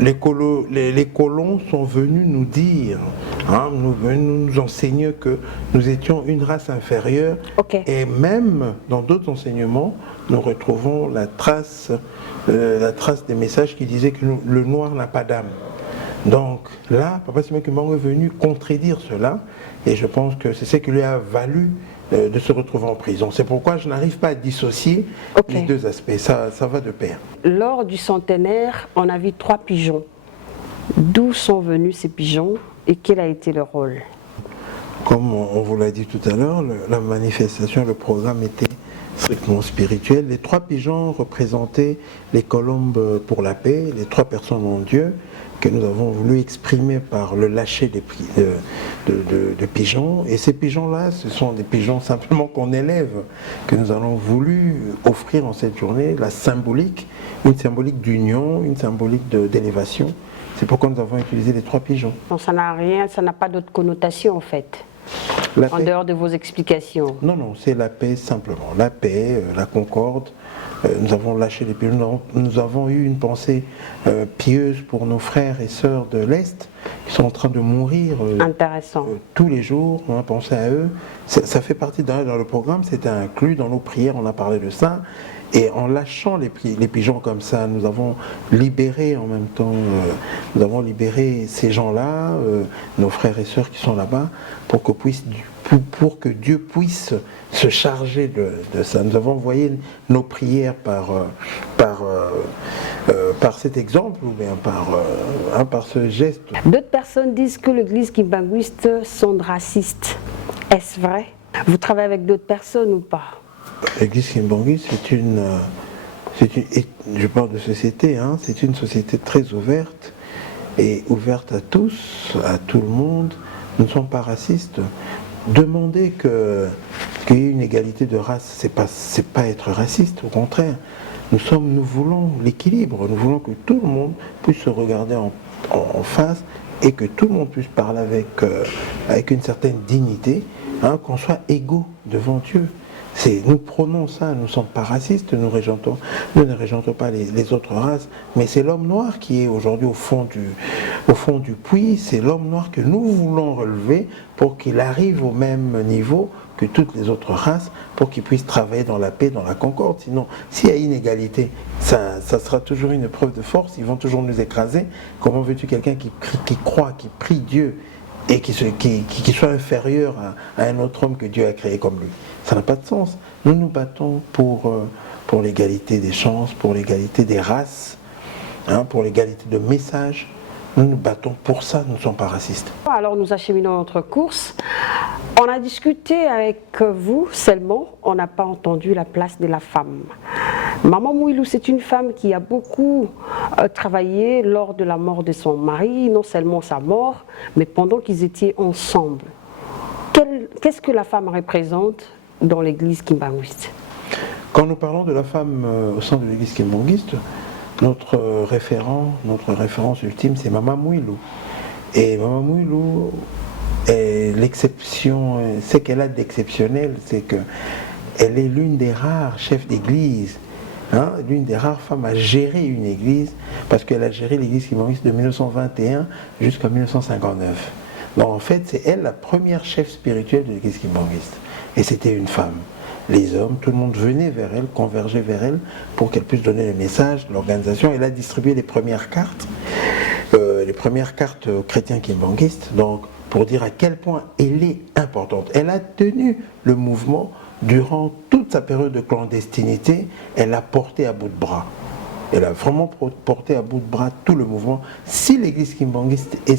les colons sont venus nous dire, nous enseigner que nous étions une race inférieure. Et même dans d'autres enseignements, nous retrouvons la trace des messages qui disaient que le noir n'a pas d'âme. Donc là, Papa Simon Kimbangu est venu contredire cela, et je pense que c'est ce qui lui a valu de se retrouver en prison. C'est pourquoi je n'arrive pas à dissocier les deux aspects, ça va de pair. Lors du centenaire, on a vu 3 pigeons. D'où sont venus ces pigeons et quel a été leur rôle? Comme on vous l'a dit tout à l'heure, la manifestation, le programme était strictement spirituel. Les 3 pigeons représentaient les colombes pour la paix, les 3 personnes en Dieu, que nous avons voulu exprimer par le lâcher de pigeons. Et ces pigeons-là, ce sont des pigeons simplement qu'on élève, que nous avons voulu offrir en cette journée, la symbolique, une symbolique d'union, une symbolique d'élévation. C'est pourquoi nous avons utilisé les 3 pigeons. Non, ça n'a rien, ça n'a pas d'autre connotation en fait, en dehors de vos explications. Non, non, c'est la paix simplement. La paix, la concorde. Nous avons lâché les pigeons. Nous avons eu une pensée pieuse pour nos frères et sœurs de l'Est qui sont en train de mourir tous les jours. On a pensé à eux. Ça fait partie dans le programme, c'était inclus dans nos prières, on a parlé de ça. Et en lâchant les pigeons comme ça, nous avons libéré en même temps, nous avons libéré ces gens-là, nos frères et sœurs qui sont là-bas, pour que Dieu puisse se charger de ça. Nous avons envoyé nos prières par cet exemple, ou bien par ce geste. D'autres personnes disent que l'église kimbanguiste sont racistes. Est-ce vrai? Vous travaillez avec d'autres personnes ou pas? L'église kimbanguiste, je parle de société, c'est une société très ouverte, et ouverte à tous, à tout le monde. Nous ne sommes pas racistes. Demander qu'il y ait une égalité de race, c'est pas être raciste, au contraire. Nous voulons l'équilibre, nous voulons que tout le monde puisse se regarder en face, et que tout le monde puisse parler avec une certaine dignité, qu'on soit égaux devant Dieu. Nous prônons ça, nous ne sommes pas racistes, nous ne régentons pas les autres races, mais c'est l'homme noir qui est aujourd'hui au fond du puits, c'est l'homme noir que nous voulons relever pour qu'il arrive au même niveau que toutes les autres races, pour qu'ils puissent travailler dans la paix, dans la concorde. Sinon, s'il y a inégalité, ça sera toujours une preuve de force, ils vont toujours nous écraser. Comment veux-tu quelqu'un qui croit, qui prie Dieu, et qui soit inférieur à un autre homme que Dieu a créé comme lui? Ça n'a pas de sens. Nous nous battons pour l'égalité des chances, pour l'égalité des races, pour l'égalité de messages. Nous nous battons pour ça, nous ne sommes pas racistes. Alors nous acheminons notre course. On a discuté avec vous seulement, on n'a pas entendu la place de la femme. Maman Mouilou, c'est une femme qui a beaucoup travaillé lors de la mort de son mari, non seulement sa mort, mais pendant qu'ils étaient ensemble. Qu'est-ce que la femme représente dans l'église kimbanguiste? Quand nous parlons de la femme au sein de l'église kimbanguiste, notre référence ultime, c'est Maman Mouilou. Et Maman Mouilou, l'exception, ce qu'elle a d'exceptionnel, c'est qu'elle est l'une des rares chefs d'église, l'une des rares femmes à gérer une église, parce qu'elle a géré l'église kimbanguiste de 1921 jusqu'à 1959. Donc en fait, c'est elle la première chef spirituelle de l'église kimbanguiste. Et c'était une femme. Les hommes, tout le monde venait vers elle, convergeait vers elle pour qu'elle puisse donner le message, l'organisation. Elle a distribué les premières cartes aux chrétiens kimbanguistes, donc pour dire à quel point elle est importante. Elle a tenu le mouvement durant toute sa période de clandestinité, elle l'a porté à bout de bras. Elle a vraiment porté à bout de bras tout le mouvement. Si l'église kimbanguiste est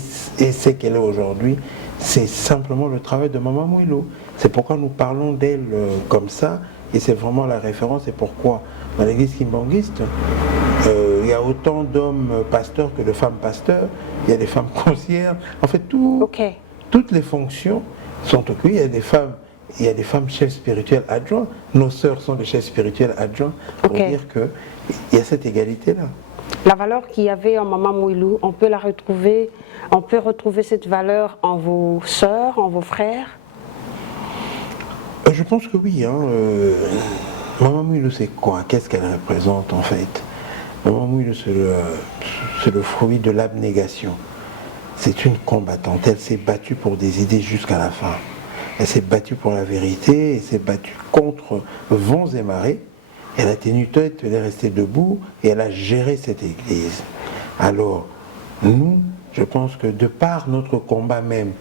ce qu'elle est aujourd'hui, c'est simplement le travail de Maman Mouilou. C'est pourquoi nous parlons d'elle comme ça, et c'est vraiment la référence. Et pourquoi dans l'église kimbanguiste, il y a autant d'hommes pasteurs que de femmes pasteurs, il y a des femmes conseillères, en fait toutes les fonctions sont occupées. Il y a des femmes chefs spirituels adjoints, nos sœurs sont des chefs spirituels adjoints, pour dire qu'il y a cette égalité-là. La valeur qu'il y avait en Maman Mouilou, on peut la retrouver, on peut retrouver cette valeur en vos sœurs, en vos frères? Je pense que oui. Maman Mouilou, c'est quoi? Qu'est-ce qu'elle représente en fait? Maman Mouilou, c'est le fruit de l'abnégation. C'est une combattante. Elle s'est battue pour des idées jusqu'à la fin. Elle s'est battue pour la vérité, elle s'est battue contre vents et marées. Elle a tenu tête, elle est restée debout et elle a géré cette église. Alors, nous, je pense que de par notre combat même,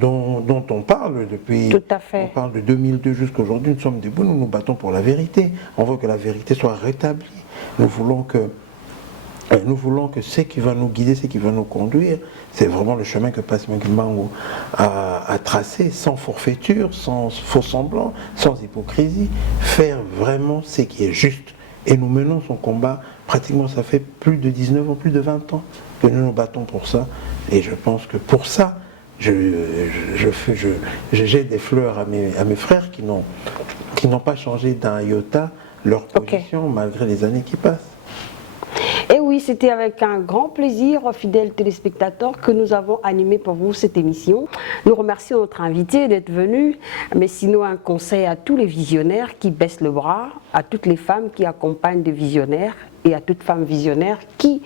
dont on parle depuis, on parle de 2002 jusqu'à aujourd'hui, nous sommes debout, nous nous battons pour la vérité. On veut que la vérité soit rétablie. Nous voulons que ce qui va nous guider, ce qui va nous conduire, c'est vraiment le chemin que Papa Simon Kimbangu a tracé, sans forfaiture, sans faux semblant, sans hypocrisie, faire vraiment ce qui est juste. Et nous menons son combat, pratiquement ça fait plus de 19 ans, plus de 20 ans que nous nous battons pour ça. Et je pense que pour ça, je jette des fleurs à mes frères qui n'ont pas changé d'un iota leur position malgré les années qui passent. Et oui, c'était avec un grand plaisir, fidèles téléspectateurs, que nous avons animé pour vous cette émission. Nous remercions notre invité d'être venu, mais sinon un conseil à tous les visionnaires qui baissent le bras, à toutes les femmes qui accompagnent des visionnaires et à toutes femmes visionnaires qui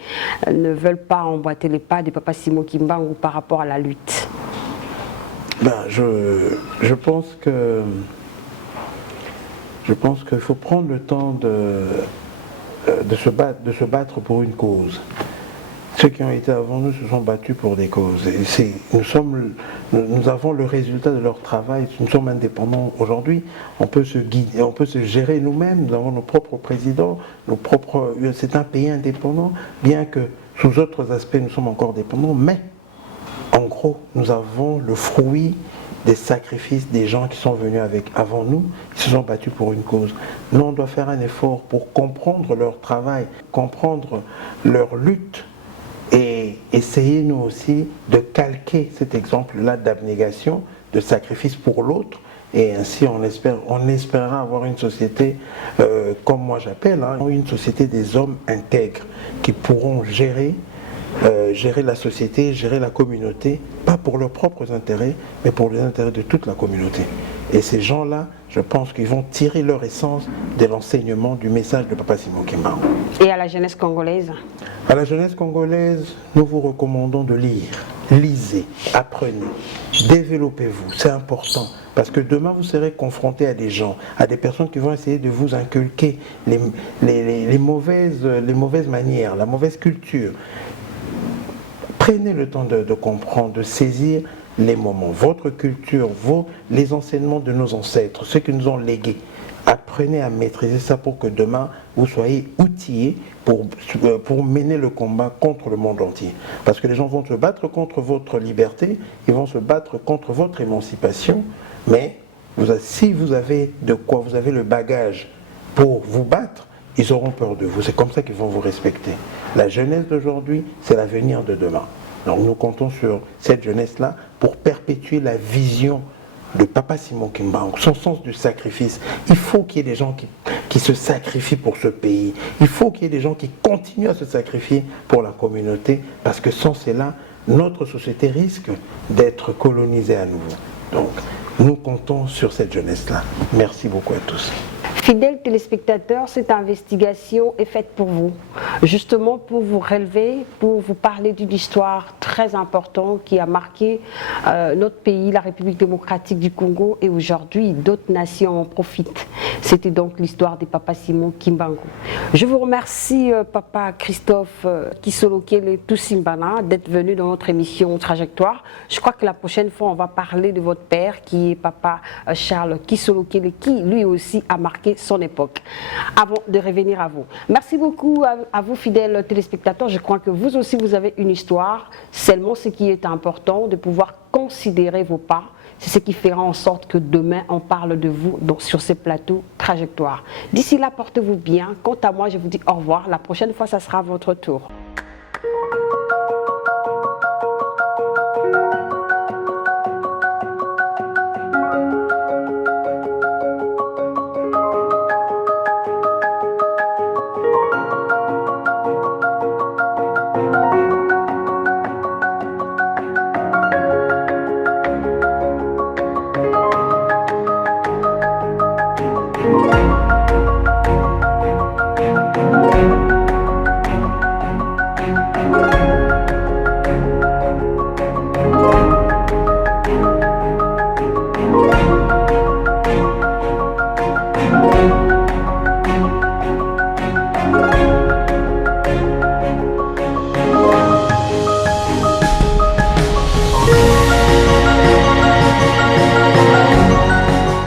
ne veulent pas emboîter les pas de Papa Simon Kimbangu par rapport à la lutte. Je pense qu'il faut prendre le temps de se battre pour une cause. Ceux qui ont été avant nous se sont battus pour des causes. Et nous avons le résultat de leur travail. Nous sommes indépendants aujourd'hui. On peut se guider, on peut se gérer nous-mêmes. Nous avons nos propres présidents, c'est un pays indépendant, bien que sous autres aspects nous sommes encore dépendants. Mais en gros, nous avons le fruit des sacrifices des gens qui sont venus avant nous, qui se sont battus pour une cause. Nous, on doit faire un effort pour comprendre leur travail, comprendre leur lutte et essayer nous aussi de calquer cet exemple-là d'abnégation, de sacrifice pour l'autre. Et ainsi, on espérera avoir une société, comme moi j'appelle, une société des hommes intègres qui pourront gérer la société, gérer la communauté, pas pour leurs propres intérêts, mais pour les intérêts de toute la communauté. Et ces gens-là, je pense qu'ils vont tirer leur essence de l'enseignement du message de Papa Simon Kimbangu. Et à la jeunesse congolaise? À la jeunesse congolaise, nous vous recommandons de lire. Lisez, apprenez, développez-vous, c'est important. Parce que demain, vous serez confronté à des gens, à des personnes qui vont essayer de vous inculquer les mauvaises manières, la mauvaise culture. Prenez le temps de comprendre, de saisir les moments, votre culture, les enseignements de nos ancêtres, ceux qui nous ont légués. Apprenez à maîtriser ça pour que demain, vous soyez outillés pour mener le combat contre le monde entier. Parce que les gens vont se battre contre votre liberté, ils vont se battre contre votre émancipation, mais si vous avez de quoi, vous avez le bagage pour vous battre, ils auront peur de vous. C'est comme ça qu'ils vont vous respecter. La jeunesse d'aujourd'hui, c'est l'avenir de demain. Donc nous comptons sur cette jeunesse-là pour perpétuer la vision de Papa Simon Kimbangu, son sens du sacrifice. Il faut qu'il y ait des gens qui se sacrifient pour ce pays. Il faut qu'il y ait des gens qui continuent à se sacrifier pour la communauté, parce que sans cela, notre société risque d'être colonisée à nouveau. Donc, nous comptons sur cette jeunesse-là. Merci beaucoup à tous. Fidèles téléspectateurs, cette investigation est faite pour vous, justement pour vous relever, pour vous parler d'une histoire très importante qui a marqué notre pays, la République démocratique du Congo, et aujourd'hui d'autres nations en profitent. C'était donc l'histoire de Papa Simon Kimbangu. Je vous remercie, Papa Christophe Kisolokele Tusimbana, d'être venu dans notre émission Trajectoire. Je crois que la prochaine fois, on va parler de votre père, qui est Papa Charles Kisolokele, qui lui aussi a marqué son époque. Avant de revenir à vous, merci beaucoup à vous, fidèles téléspectateurs. Je crois que vous aussi, vous avez une histoire. Seulement, ce qui est important, de pouvoir considérer vos pas, c'est ce qui fera en sorte que demain, on parle de vous donc, sur ces plateaux Trajectoire. D'ici là, portez-vous bien. Quant à moi, je vous dis au revoir. La prochaine fois, ça sera votre tour.